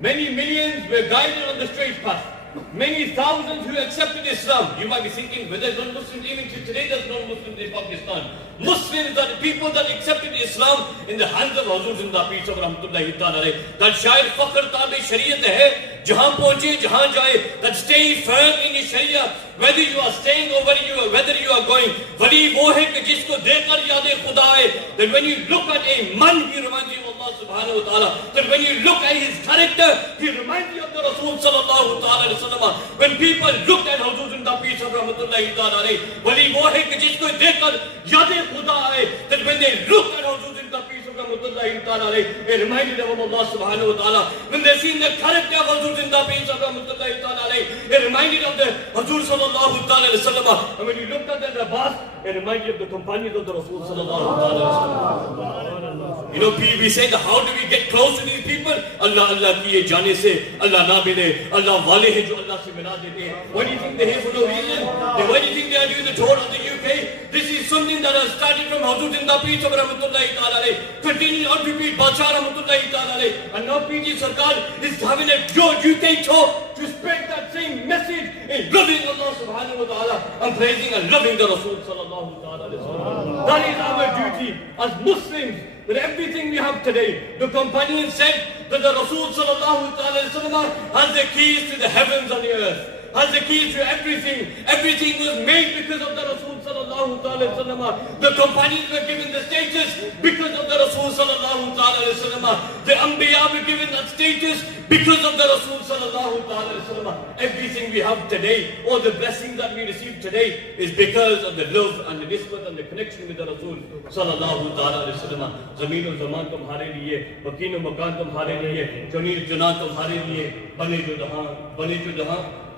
Many millions were guided on the straight path. Many thousands who accepted Islam. You might be thinking, whether non-Muslims, even today there's non-Muslims in Pakistan. Muslims are the people that accepted Islam in the hands of Hazur in the peace of Rahmatullahi Ta'ala alayhi. That shayad fakhr tabe Shariat hai, jahan pahunche, jahan jaye, that stay firm in the Sharia, whether you are staying or whether you are going. Wali wo hai ki jisko dekhkar yaad-e Khuda aaye, that when you look at a man, he reminds you of Allah subhanahu wa ta'ala. That when you look at his character, he reminds you of the Rasul sallallahu ta'ala alayhi wa sallam. When people look at Hazur in the peace of Rahmatullahi Ta'ala alayhi, wali wo hai ki jisko dekhkar yaad-e Khuda aaye, that when they look at Hazur in the peace of Rahmatullahi Ta'ala alayhi, they reminded them of Allah subhanahu wa ta'ala. When they seen the character of Hazur in the peace of Rahmatullahi Ta'ala alayhi, they reminded of the Hazur sallallahu ta'ala alayhi wa sallam. And when you looked at the Abbas, it reminded you of the companions of the Rasul sallallahu ta'ala alayhi wa sallam. You know, we say that how do we get close to these people? Allah ki ye jane se, Allah na mile, Allah wale hai jo Allah se mila dete hain. Why do you think they're here for no reason? Why do you think they are doing the tour of the UK? This is something that has started from Hazur in the peace of Rahmatullahi Ta'ala alayhi, continuing on to be Badshah Rahmatullahi Ta'ala alayhi. And now PG Sarkar is having a UK tour to spread that same message in loving Allah subhanahu wa ta'ala and praising and loving the Rasul sallallahu ta'ala alayhi wa sallam. That is our duty as Muslims. With everything we have today, the companion said that the Rasul sallallahu ta'ala alayhi wa sallam has the keys to the heavens and the earth. Has the keys to everything. Everything was made because of the Rasul sallallahu ta'ala alayhi wa sallam. The companions were given the status because of the Rasul sallallahu ta'ala alayhi wa sallam. The Anbiya were given that status because of the Rasul sallallahu ta'ala alayhi wa sallam. Everything we have today, all the blessings that we receive today, is because of the love and the nisbat and the connection with the Rasul sallallahu ta'ala alayhi wa sallam. Zameen o zaman tumhare liye, makin o makan tumhare liye, janeer janan tumhare liye, bane jo jahan.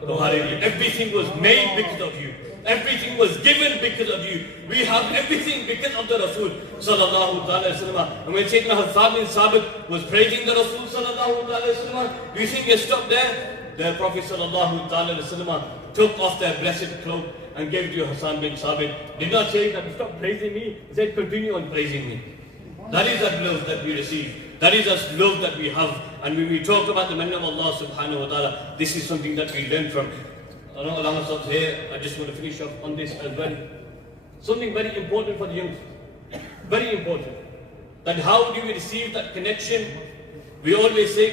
Everything was made because of you. Everything was given because of you. We have everything because of the Rasul sallallahu ta'ala wasallam. And when Sayyidina Hassan bin Sabit was praising the Rasul sallallahu ta'ala wasallam, do you think he stopped there? The Prophet sallallahu ta'ala wasallam took off their blessed cloak and gave it to Hassan bin Sabit. Did not say that stop praising me. He said continue on praising me. That is that love that we receive. That is that love that we have. And when we talk about the man of Allah subhanahu wa ta'ala, this is something that we learn from. I know Allah stops here. I just want to finish up on this as well. Something very important for the young. Very important. That how do we receive that connection? We always say,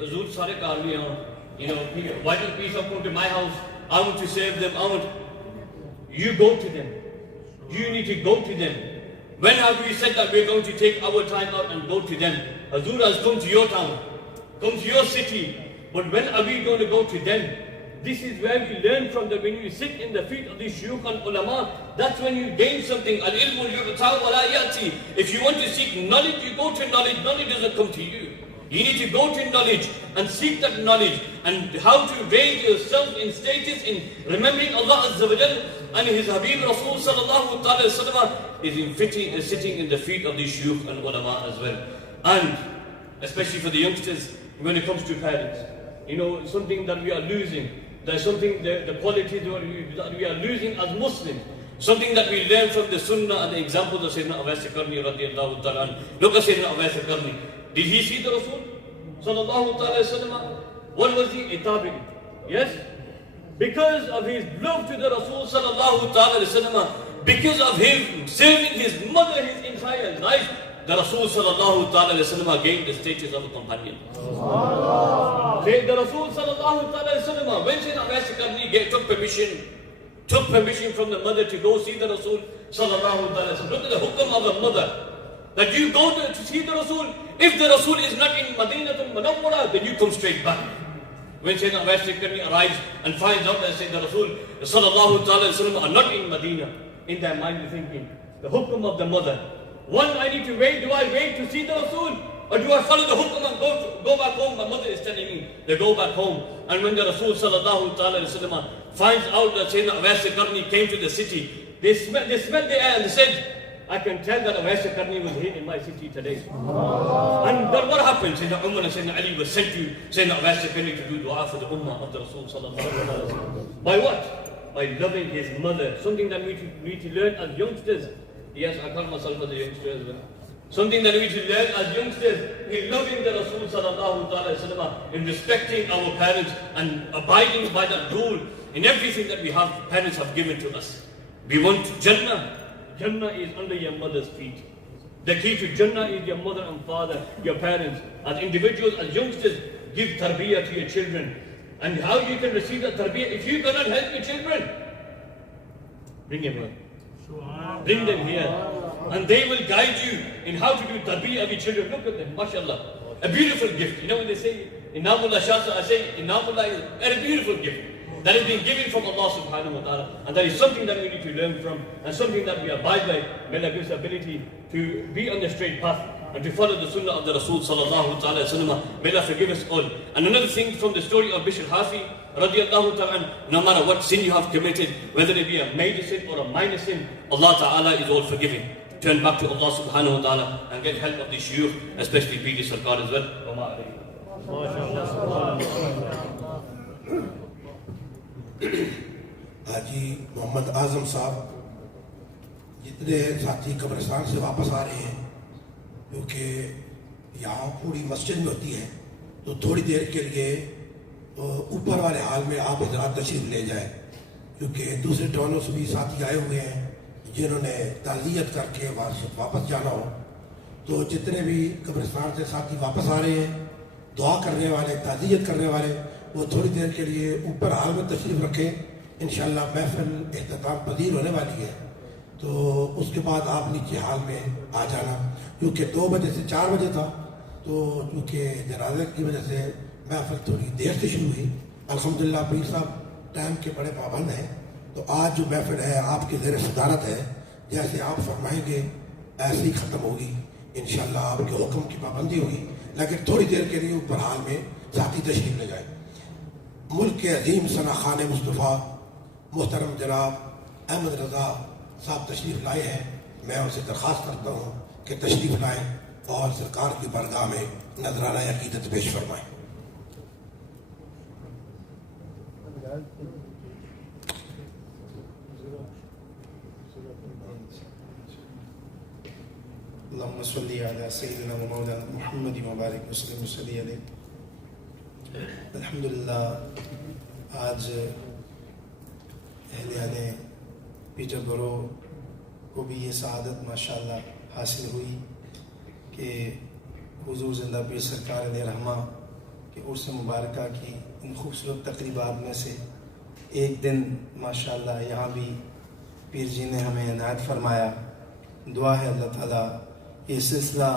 Hazur sare kar liye hain. You know, why don't people come to my house? I want to serve them. You go to them. You need to go to them. When have we said that we're going to take our time out and go to them? Hazur has come to your town, come to your city, but when are we going to go to them? This is where we learn from them. When you sit in the feet of the shuyukh and ulama, that's when you gain something. Al-ilmu yu'ta wa la ya'ti. If you want to seek knowledge, you go to knowledge. Knowledge doesn't come to you. You need to go to knowledge and seek that knowledge and how to raise yourself in status in remembering Allah Azza wa Jal and His Habib Rasul sallallahu ta'ala wasallam is sitting in the feet of the shuyukh and ulama as well. And especially for the youngsters, when it comes to parents, you know, something that we are losing. There's something, the quality that we are losing as Muslims. Something that we learn from the Sunnah and the examples of Sayyidina Awais Qarni radiallahu ta'ala. Look at Sayyidina Awais Qarni. Did he see the Rasul sallallahu ta'ala wasallam? What was he? A tabi'i. Yes? Because of his love to the Rasul sallallahu ta'ala wasallam, because of him serving his mother his entire life, the Rasul sallallahu ta'ala wasallam gained the status of a companion. The Rasul sallallahu ta'ala wasallam, when Sayyidina Awais Qarni took permission from the mother to go see the Rasul sallallahu ta'ala wasallam. Look at the hukam of a mother. That you go to see the Rasul. If the Rasul is not in Madinatul Munawwara, then you come straight back. When Sayyidina Awais Qarni arrives and finds out that Sayyidina Rasul sallallahu ta'ala wasallam are not in Medina, in their mind they're thinking, the hukam of the mother. One, I need to wait. Do I wait to see the Rasul? Or do I follow the hukam and go back home? My mother is telling me, they go back home. And when the Rasul sallallahu ta'ala wasallam finds out that Sayyidina Awais Qarni came to the city, they smelled the air and they said, I can tell that Awais Qarni was here in my city today. And then what happened? Sayyidina Umar and Sayyidina Ali were sent to Sayyidina Awais Qarni to do dua for the ummah of the Rasul sallallahu alaihi wasallam. By what? by loving his mother. Something that we need to learn as youngsters. Yes, I call myself as a youngster as well. Something that we need to learn as youngsters in loving the Rasul sallallahu alaihi wasallam, in respecting our parents and abiding by that rule in everything that we have, parents have given to us. We want Jannah. Jannah is under your mother's feet. The key to Jannah is your mother and father, your parents. As individuals, as youngsters, give tarbiyah to your children. And how you can receive that tarbiyah? If you cannot help your children, bring them here. Bring them here. And they will guide you in how to do tarbiyah of your children. Look at them, mashallah. A beautiful gift. You know when they say, Inamullah Shasa, I say, Inamullah is a beautiful gift that has been given from Allah subhanahu wa ta'ala. And that is something that we need to learn from and something that we abide by. May Allah give us the ability to be on the straight path and to follow the sunnah of the Rasul sallallahu ta'ala wasallam. May Allah forgive us all. And another thing from the story of Bishr Hafi, radiallahu ta'ala, no matter what sin you have committed, whether it be a major sin or a minor sin, Allah ta'ala is all forgiving. Turn back to Allah subhanahu wa ta'ala and get help of the shuyukh, especially PG Sarkar as well. حاجی محمد اعظم صاحب جتنے ساتھی قبرستان سے واپس آ رہے ہیں، کیونکہ یہاں پوری مسجد میں ہوتی ہے تو تھوڑی دیر کے لیے اوپر والے حال میں آپ حضرات تشریف لے جائیں، کیونکہ دوسرے ٹونوں سے بھی ساتھی آئے ہوئے ہیں جنہوں نے تعزیت کر کے واپس جانا ہو. تو جتنے بھی قبرستان سے ساتھی واپس آ رہے ہیں، دعا کرنے والے، تعزیت کرنے والے، وہ تھوڑی دیر کے لیے اوپر حال میں تشریف رکھیں. انشاءاللہ محفل اختتام پذیر ہونے والی ہے، تو اس کے بعد آپ نیچے حال میں آ جانا، کیونکہ 2 بجے سے 4 بجے تھا، تو کیونکہ جنازے کی وجہ سے محفل تھوڑی دیر سے شروع ہوئی. الحمدللہ پیر صاحب ٹائم کے بڑے پابند ہیں، تو آج جو محفل ہے آپ کی زیر صدارت ہے، جیسے آپ فرمائیں گے ایسے ہی ختم ہوگی. انشاءاللہ آپ کے حکم کی پابندی ہوگی، لیکن تھوڑی دیر کے لیے اوپر حال میں ساتھی تشریف لے جائیں. ملک کے عظیم ثنا خان مصطفیٰ محترم جناب احمد رضا صاحب تشریف لائے ہیں. میں ان سے درخواست کرتا ہوں کہ تشریف لائیں اور سرکار کی بارگاہ میں نذرانہ عقیدت پیش فرمائیں. اللهم صل على سيدنا ومولانا محمد وبارك وسلم وصلی علیہ. الحمدللہ آج اہلیان پیٹر برو کو بھی یہ سعادت ماشاءاللہ حاصل ہوئی کہ حضور زندہ پیر سرکار علیہ رحمہ کے عرس مبارکہ کی ان خوبصورت تقریبات میں سے ایک دن ماشاءاللہ یہاں بھی پیر جی نے ہمیں عنایت فرمایا. دعا ہے اللہ تعالیٰ یہ سلسلہ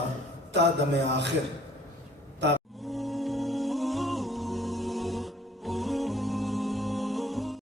تا دم آخر